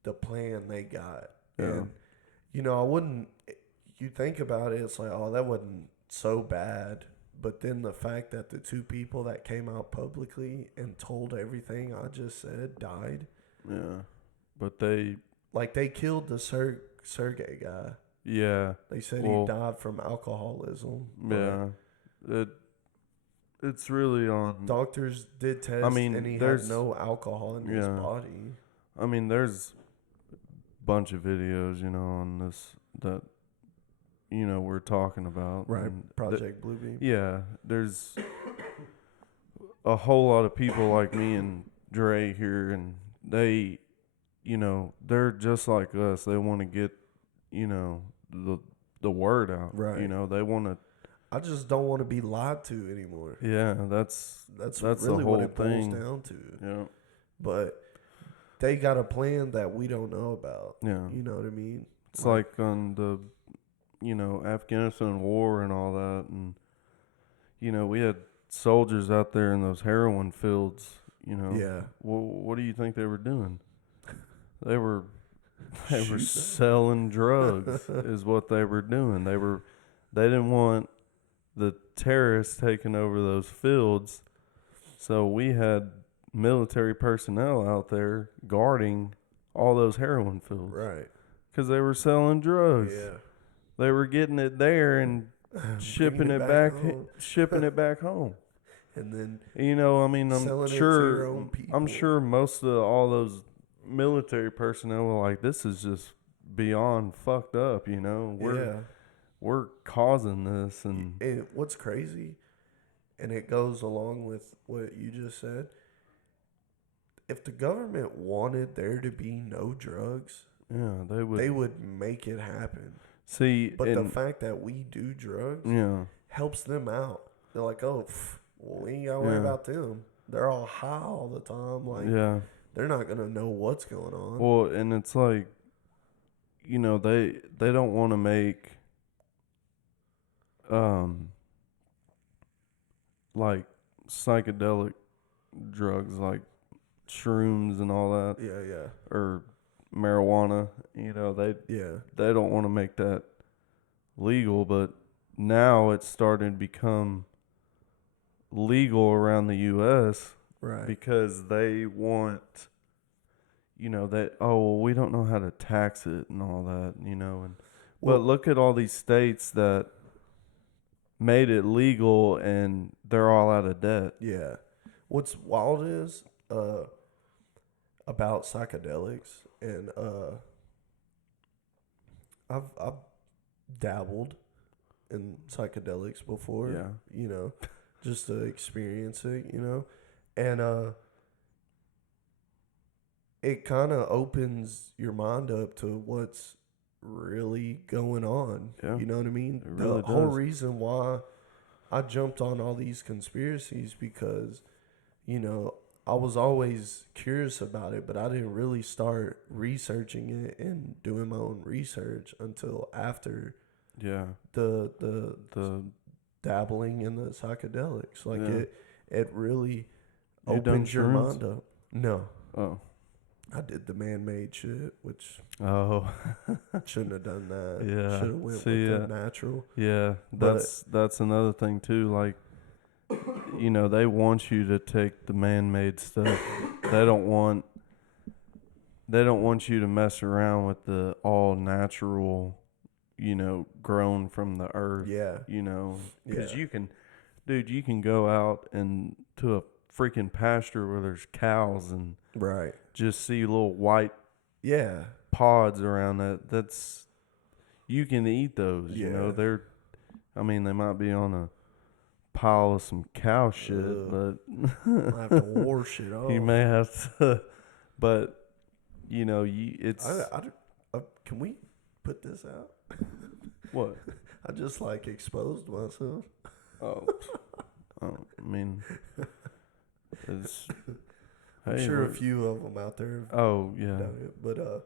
the plan they got. Yeah. And you know, I wouldn't. You think about it, it's like, oh, that wasn't so bad. But then the fact that the two people that came out publicly and told everything I just said died. Yeah. But they, Like, they killed the Sergey guy. yeah. They said Well, he died from alcoholism. but Yeah. It's really on. Doctors did test, I mean, and he had there's- no alcohol in his Yeah. body. I mean, there's a bunch of videos, you know, on this that, you know, we're talking about. Right, and Project Bluebeam. yeah, there's a whole lot of people like me and Dre here, and they, you know, they're just like us. They want to get, you know, the word out. Right. You know, they want to. I just don't want to be lied to anymore. Yeah, that's That's the really what whole it boils thing. down to. Yeah. But they got a plan that we don't know about. Yeah. You know what I mean? It's like on the, you know, Afghanistan war and all that, and you know, we had soldiers out there in those heroin fields. You know, Yeah. Well, what do you think they were doing? They were Shooting. selling drugs, is what they were doing. They didn't want the terrorists taking over those fields, so we had military personnel out there guarding all those heroin fields. Right. Because they were selling drugs. Yeah. They were getting it there and shipping it back, home. shipping it back home. And then You know, I mean, selling it to your sure, own people. I'm sure most of all those military personnel were like, "This is just beyond fucked up." You know, we're causing this, and And what's crazy, and it goes along with what you just said, if the government wanted there to be no drugs, yeah, they they would would make it happen. see. But the and, fact that we do drugs yeah, helps them out. They're like, oh, well, we ain't got to worry Yeah. about them. They're all high all the time. Like, yeah. they're not going to know what's going on. Well, and it's like, you know, they don't want to make like psychedelic drugs like shrooms and all that, Yeah. or marijuana. You know, they don't want to make that legal, but now it's starting to become legal around the U.S. Right. because they want, you know, that, oh, well, we don't know how to tax it and all that, you know. And Well- but look at all these states that made it legal and they're all out of debt. Yeah. What's wild is about psychedelics, and I've dabbled in psychedelics before. Yeah. You know, just to experience it, you know. And it kind of opens your mind up to what's really going on. Yeah. You know what I mean? It The really whole does. reason why I jumped on all these conspiracies, because, you know, I was always curious about it, but I didn't really start researching it and doing my own research until after Yeah. the The dabbling in the psychedelics. Like, Yeah. it really You done opens your shrooms? mind up. No, oh I did the man-made shit, which oh shouldn't have done that. Yeah. Should have went See, with the natural. yeah. But- That's another thing too. Like, you know, they want you to take the man-made stuff. They don't want you to mess around with the all natural, you know, grown from the earth. Yeah. You know, because Yeah. you can go out and to a freaking pasture where there's cows and Right. just see little white Yeah. pods around that. That's, you can eat those. You know, Yeah. they might be on a pile of some cow shit, Ugh. but I have to wash it off. you may have to. But you know, it's can we put this out? what? I just like exposed myself. Oh, I mean, it's. I'm hey, sure a we're- few of them out there have Oh yeah, done it, but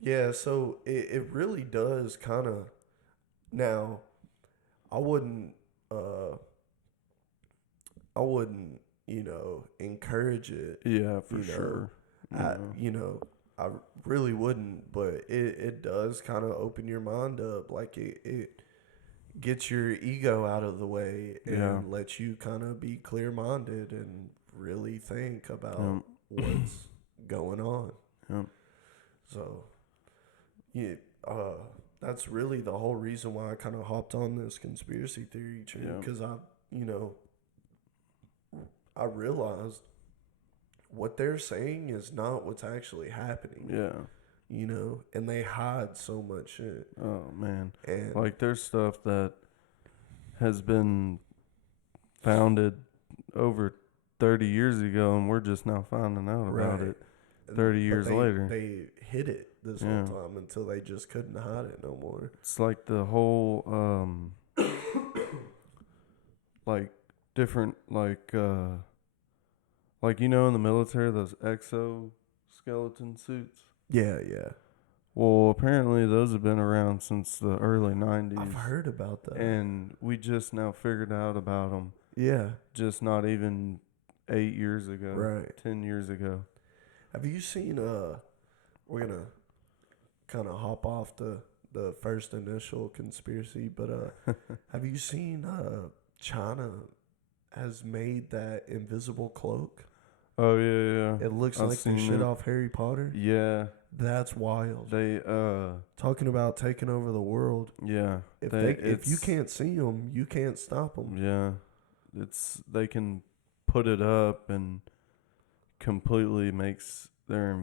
yeah. So it really does kind of. Now, I wouldn't encourage it. yeah, for you know, sure. I really wouldn't, but it does kind of open your mind up. Like it gets your ego out of the way and Yeah. lets you kind of be clear minded and really think about Yep. what's going on. Yep. So, yeah, that's really the whole reason why I kind of hopped on this conspiracy theory train Yeah. because I realized what they're saying is not what's actually happening. Yeah. And they hide so much shit. Oh man. And Like there's stuff that has been founded over 30 years ago, and we're just now finding out about Right. it 30 but years later. They hid it this Yeah. whole time until they just couldn't hide it no more. It's like the whole like different like in the military, those exoskeleton suits. Yeah, yeah. Well, apparently those have been around since the early 90s. I've heard about that. And we just now figured out about them yeah. just not even 8 years ago. Right. 10 years ago. Have you seen we're gonna kind of hop off the first initial conspiracy, but have you seen China has made that invisible cloak? Oh, yeah, yeah. It looks I've like the seen shit it. off Harry Potter. Yeah. That's wild. They, Talking about taking over the world. yeah. If you can't see them, you can't stop them. Yeah. They can put it up and completely makes their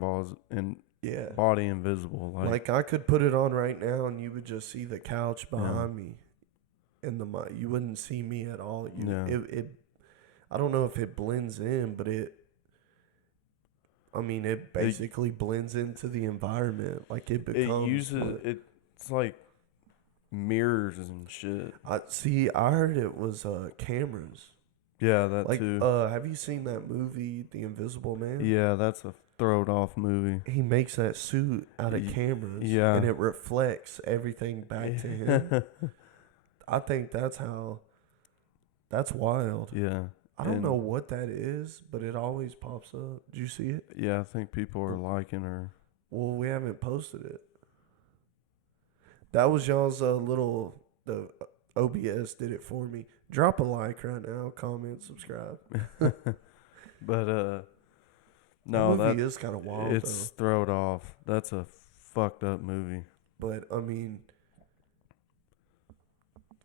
Yeah. body invisible. Like I could put it on right now, and you would just see the couch Yeah. behind me, and you wouldn't see me at all. Yeah. I don't know if it blends in, but it basically blends into the environment. Like it becomes. It's like mirrors and shit. I heard it was cameras. Yeah, that Like too. have you seen that movie, The Invisible Man? Yeah, that's a throwed off movie. He makes that suit out of Y- cameras, yeah. and it reflects everything back to him. I think that's wild. Yeah. I don't And- know what that is, but it always pops up. Did you see it? Yeah, I think people are liking her. Well, we haven't posted it. That was y'all's the OBS did it for me. Drop a like right now, comment, subscribe. But No, no, that movie that is kind of wild it's throwed off. That's a fucked up movie. though. But I mean,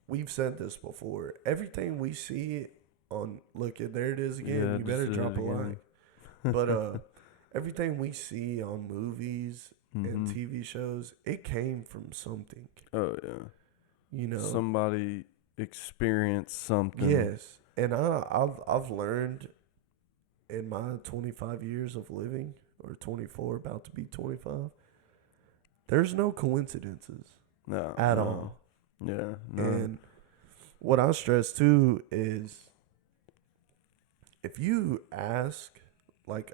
we've said this before. Everything we see on there it is again. Yeah, You just better did it drop a again. like. But everything we see on movies and Mhm. TV shows, it came from something. Oh yeah. Somebody experienced something. Yes, and I've learned in my 25 years of living, or 24, about to be 25. There's no coincidences No. at no. all. Yeah. No. And what I stress too is, if you ask, like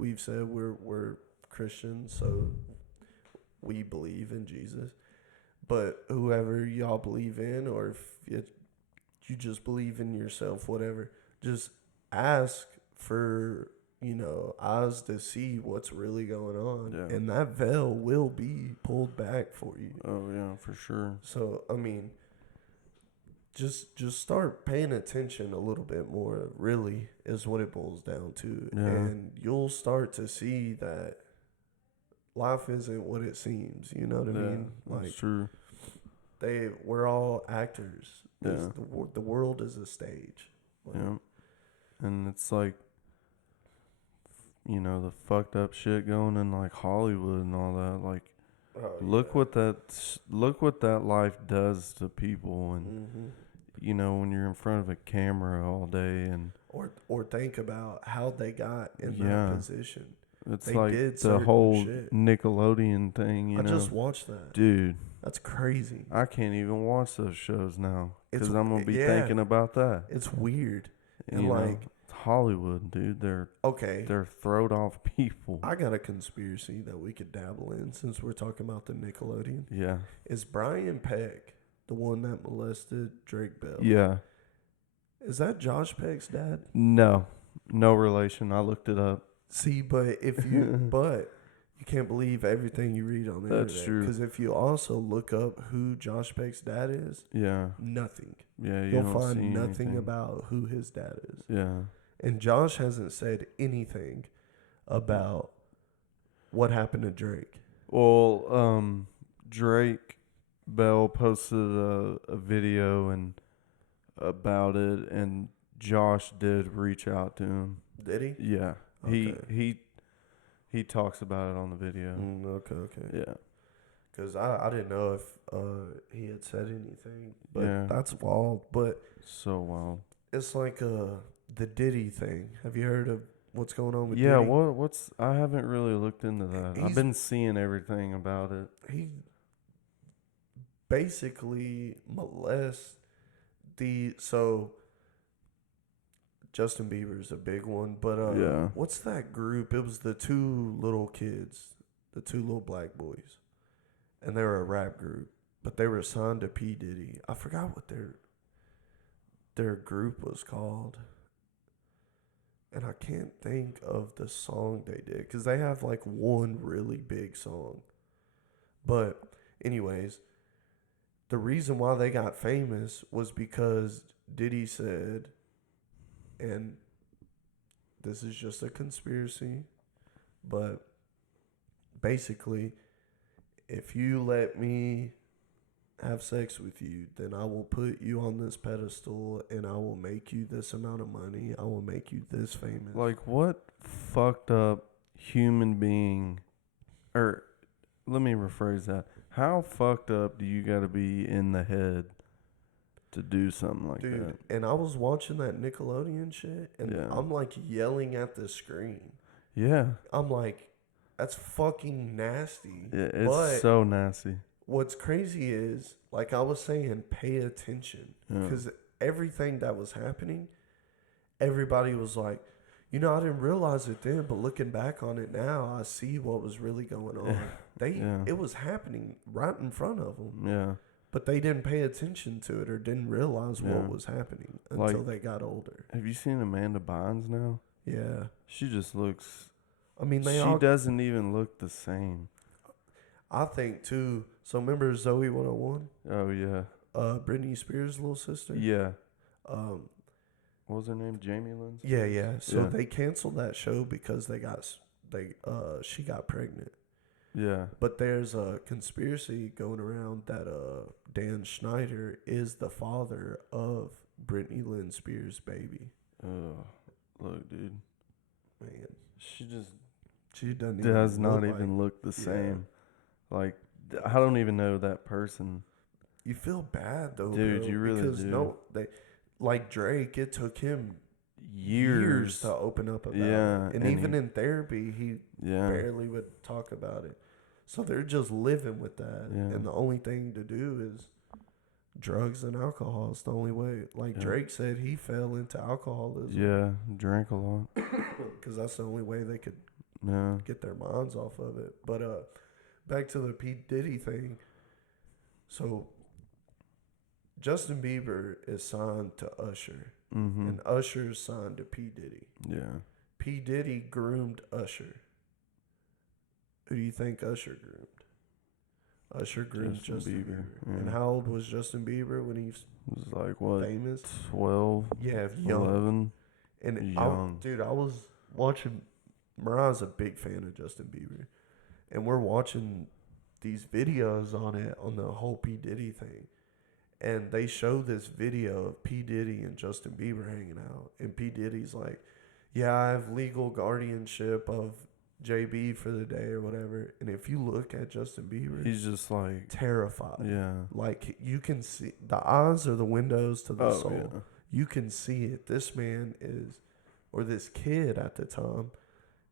we've said, we're Christians, so we believe in Jesus. But whoever y'all believe in, or if you just believe in yourself, whatever, just ask for, eyes to see what's really going on. Yeah. And that veil will be pulled back for you. Oh yeah, for sure. So, just start paying attention a little bit more, really, is what it boils down to. Yeah. And you'll start to see that life isn't what it seems. You know what I mean? That's true. We're all actors. Yeah. The world is a stage. Yeah. And it's like, the fucked up shit going in like Hollywood and all that. Like, look what that life does to people, and Mm-hmm. you know, when you're in front of a camera all day, and Or think about how they got in Yeah. that position. it's They like did the certain whole shit. Nickelodeon thing, you I know. just watched that. Dude, That's crazy. I can't even watch those shows now because It's- I'm gonna be yeah. thinking about that. It's weird. And You know, like, it's Hollywood, dude. okay, They're throwed off people. I got a conspiracy that we could dabble in since we're talking about the Nickelodeon. Yeah, Is Brian Peck the one that molested Drake Bell? yeah. Is that Josh Peck's dad? No relation. I looked it up. See, but if you you can't believe everything you read on the That's internet. true. Because if you also look up who Josh Peck's dad is, Yeah, nothing. yeah. You You'll don't find see nothing anything. about who his dad is. Yeah, And Josh hasn't said anything about what happened to Drake. well, Drake Bell posted a video and about it, and Josh did reach out to him. Did he? Yeah, Okay. he talks about it on the video. Okay. Yeah, Because I didn't know if he had said anything. But Yeah. that's wild. But so wild. it's like the Diddy thing. Have you heard of what's going on with Yeah, Diddy? what's I haven't really looked into that. I've He's- been seeing everything about it. He basically molests so Justin Bieber's a big one, but Yeah. what's that group? It was the two little kids, the two little black boys, and they were a rap group, but they were signed to P Diddy. I forgot what their group was called, and I can't think of the song they did because they have like one really big song. But anyways, the reason why they got famous was because Diddy said, and this is just a conspiracy, but basically, if you let me have sex with you, then I will put you on this pedestal and I will make you this amount of money. I will make you this famous. Like, what fucked up human being, or let me rephrase that. How fucked up do you got to be in the head to do something like Dude, that? and I was watching that Nickelodeon shit, and Yeah. I'm like yelling at the screen. Yeah, I'm like, that's fucking nasty. yeah, it's But so nasty. what's crazy is, like I was saying, pay attention. Yeah. Because everything that was happening, everybody was like, you know, I didn't realize it then, but looking back on it now, I see what was really going on. Yeah. It was happening right in front of them, Yeah, but they didn't pay attention to it or didn't realize Yeah. what was happening until Like- they got older. have you seen Amanda Bynes now? Yeah, She just looks. I mean, they She all. doesn't even look the same. I think too. So remember Zoe 101, Oh yeah, Britney Spears' little sister. yeah. Um, What was her name? Jamie Lynn? yeah. So Yeah. they canceled that show because she got pregnant. Yeah. But there's a conspiracy going around that Dan Schneider is the father of Britney Lynn Spears' baby. Oh, look, dude. Man, She just she doesn't does even not look even like, look the yeah. same. Like, I don't even know that person. You feel bad though, Dude, bro, you really because do. they like Drake. It took him Years. to open up about Yeah, it, and and even he- in therapy, he Yeah. barely would talk about it. So they're just living with that, Yeah. and the only thing to do is drugs and alcohol. It's the only way. Like Yeah. Drake said, he fell into alcoholism. Yeah. Drank a lot. because that's the only way they could Yeah. get their minds off of it. But back to the P Diddy thing. So Justin Bieber is signed to Usher, Mm-hmm. and Usher's signed to P Diddy. Yeah. P Diddy groomed Usher. Who do you think Usher groomed? Usher groomed Justin Bieber. yeah. And how old was Justin Bieber when he's It was like, what, famous? 12, Yeah, young. 11? And Young. I was watching. Mariah's a big fan of Justin Bieber, and we're watching these videos on it on the whole P Diddy thing, and they show this video of P Diddy and Justin Bieber hanging out, and P Diddy's like, "Yeah, I have legal guardianship of JB for the day or whatever. And if you look at Justin Bieber, He's just like, terrified. yeah. Like you can see the eyes are the windows to the Oh, soul. yeah. You can see it. This man is, or this kid at the time,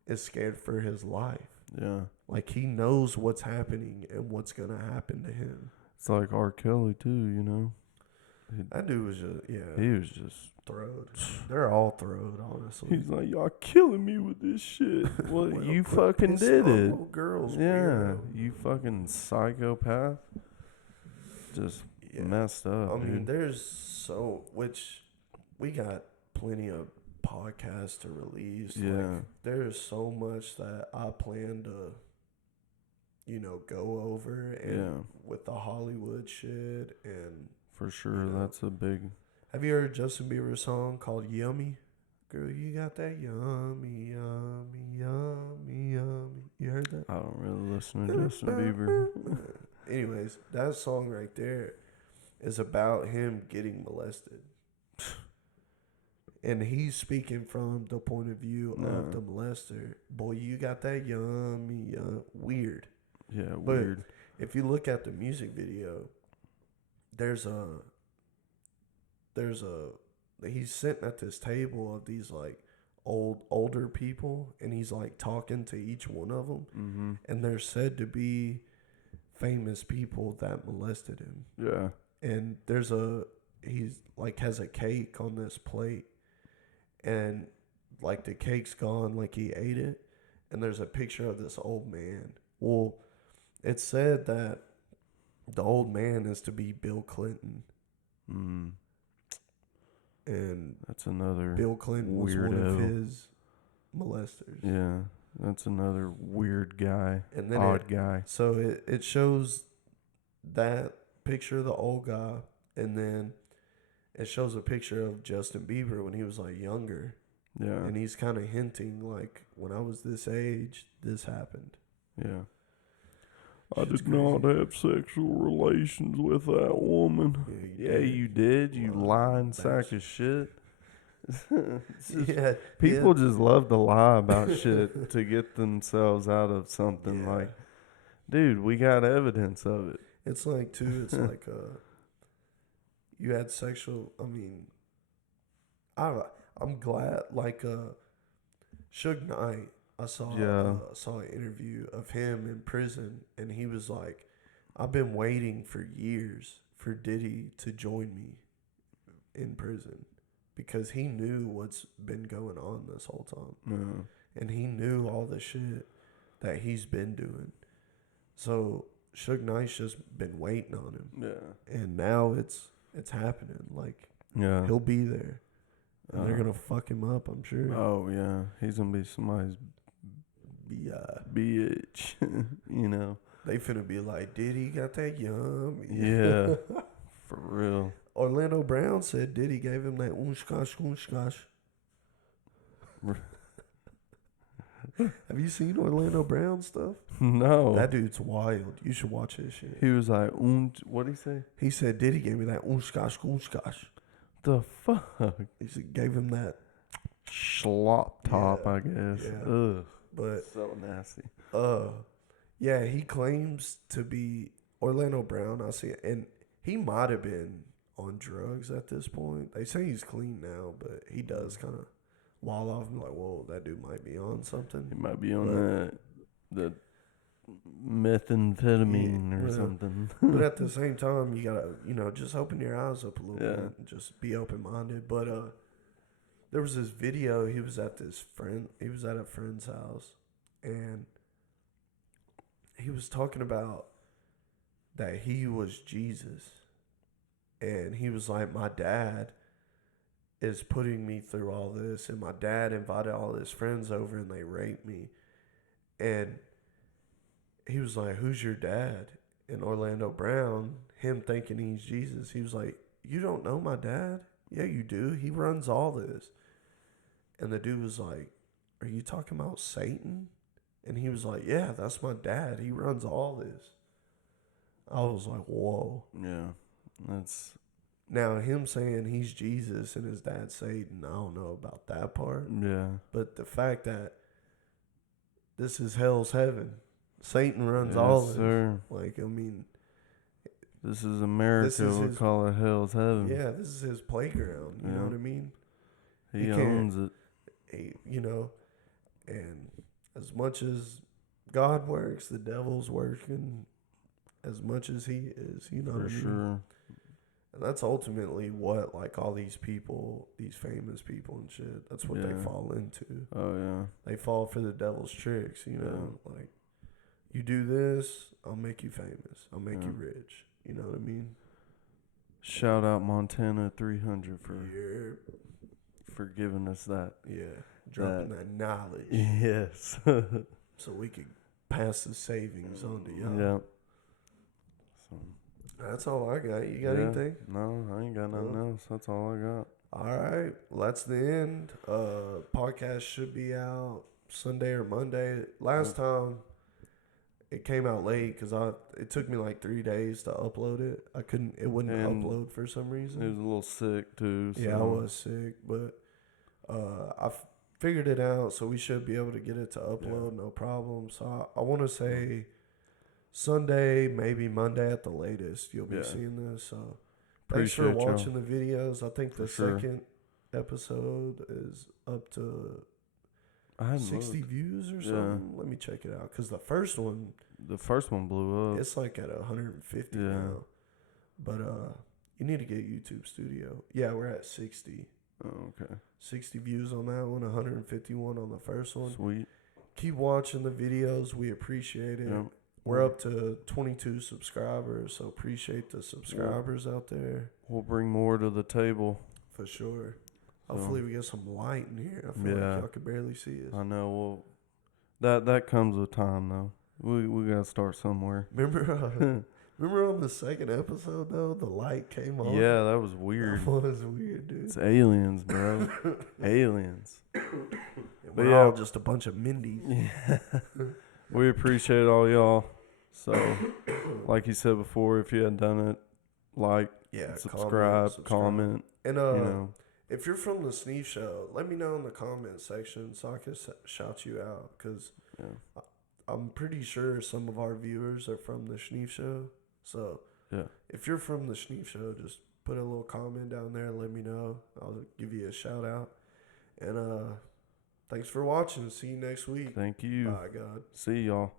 is scared for his life. Yeah. Like he knows what's happening and what's gonna happen to him. It's like R. Kelly, too, you know? That dude was just He was just. throwed. They're all throwed, honestly. He's like, y'all killing me with this shit. Well, Well, you quit fucking pissing did on it. little girls, Yeah. weirdo. You fucking psychopath. Just Yeah. messed up, I mean, dude. there's which we got plenty of podcasts to release. Yeah. Like, there's so much that I plan to, go over and Yeah. with the Hollywood shit. And For sure. you know. That's a big. have you heard Justin Bieber's song called Yummy? Girl, you got that yummy, yummy, yummy, yummy. You heard that? I don't really listen to Justin Bieber. Anyways, that song right there is about him getting molested. And he's speaking from the point of view of the molester. Boy, you got that yummy, weird. Yeah, But weird. if you look at the music video, he's sitting at this table of these like older people, and he's like talking to each one of them, Mm-hmm. and they're said to be famous people that molested him. Yeah. And he's like has a cake on this plate, and like the cake's gone, like he ate it, and there's a picture of this old man. Well, it's said that the old man is to be Bill Clinton, Mm. and That's another. Bill Clinton was one of weirdo. his molesters. Yeah. That's another weird guy. And then Odd guy. so it shows that picture of the old guy, and then it shows a picture of Justin Bieber when he was like younger. Yeah. And he's kind of hinting like, when I was this age, this happened. Yeah. I Shit's did not crazy. have sexual relations with that woman. Yeah, you did. You Well, lying that's- sack of shit. It's just- Yeah, People just love to lie about shit to get themselves out of something. Yeah. Like, dude, we got evidence of it. It's like too. It's like you had sexual. I mean, I'm glad. Like Suge Knight, I saw saw an interview of him in prison, and he was like, "I've been waiting for years for Diddy to join me in prison, because he knew what's been going on this whole time, Yeah. and he knew all the shit that he's been doing. So Suge Knight's just been waiting on him, Yeah. and now it's happening. Like Yeah. he'll be there, and they're Uh, gonna fuck him up. I'm sure. Oh, yeah. He's going to be somebody's Yeah, bitch. You know? they finna be like, Diddy got that yum. Yeah. For real. Orlando Brown said Diddy gave him that unskash. Have you seen Orlando Brown stuff? No. That dude's wild. You should watch his shit. He was like, what'd he say? He said Diddy gave me that unskash. The fuck? He said, gave him that. Schlop top, Yeah, I guess. yeah. Ugh. But So nasty. yeah, he claims to be Orlando Brown. I see it, and he might have been on drugs at this point. They say he's clean now, but he does kind of wall off. I'm like, whoa, that dude might be on something. He might be on But- the methamphetamine Yeah, or well, something. But at the same time, you gotta, just open your eyes up a little Yeah. bit and just be open minded. But there was this video. He was at a friend's house, and he was talking about that he was Jesus, and he was like, my dad is putting me through all this, and my dad invited all his friends over, and they raped me, and he was like, who's your dad? And Orlando Brown, him thinking he's Jesus, he was like, you don't know my dad? Yeah, you do. He runs all this. And the dude was like, are you talking about Satan? And he was like, yeah, that's my dad. He runs all this. I was like, whoa. Yeah. That's Now, him saying he's Jesus and his dad's Satan, I don't know about that part. yeah. But the fact that this is hell's heaven. Satan runs Yes, all this. sir. Like, I mean, This is America. This is We his- call it hell's heaven. yeah, this is his playground. You know Yeah. what I mean? He he can't- owns it. You know, and as much as God works, the devil's working as much as he is. You know For what I mean? sure. And that's ultimately what, like, all these people, these famous people and shit, that's what they Yeah. fall into. Oh yeah. They fall for the devil's tricks, you know? Like, you do this, I'll make you famous. I'll make you rich. You know what I mean? Shout out Montana 300 Yeah. for giving us that. Yeah. Dropping that knowledge Yes. so we can pass the savings on to y'all. Yeah. So, That's all I got. You got yeah. anything? No, I ain't got nothing else. That's all I got. All right. Well, that's the end. Podcast should be out Sunday or Monday. Last time it came out late because it took me like 3 days to upload it. It wouldn't And upload for some reason. It was a little sick too. So. Yeah, I was sick, but I figured it out, so we should be able to get it to upload, no problem. So I want to say Sunday, maybe Monday at the latest, you'll be seeing this. So thanks for Appreciate watching the videos. I think the sure. second episode is up to I hadn't 60 looked. views or something. Let me check it out because the first one, The first one blew up. it's like at 150 Yeah. now. But you need to get YouTube Studio. Yeah, we're at 60. Oh, okay. 60 views on that one, 151 on the first one. Sweet. Keep watching the videos. We appreciate it. Yep. We're up to 22 subscribers, so appreciate the subscribers out there We'll bring more to the table. for sure. So- Hopefully we get some light in here. I feel Yeah. like y'all can barely see us. I know. Well, that comes with time though. We gotta start somewhere. Remember on the second episode though, the light came on. Yeah, that was weird. That was weird, dude. It's aliens, bro. Aliens. We're yeah. all just a bunch of Mindies. Yeah. We appreciate all y'all. So, like you said before, if you hadn't done it, like, Yeah, subscribe, comment. And You know, if you're from the Sneef Show, let me know in the comment section so I can shout you out. Because yeah. I'm pretty sure some of our viewers are from the Sneef Show. So Yeah. if you're from the Sneef Show, just put a little comment down there and let me know. I'll give you a shout out. And thanks for watching. See you next week. Thank you. Bye, God. See y'all.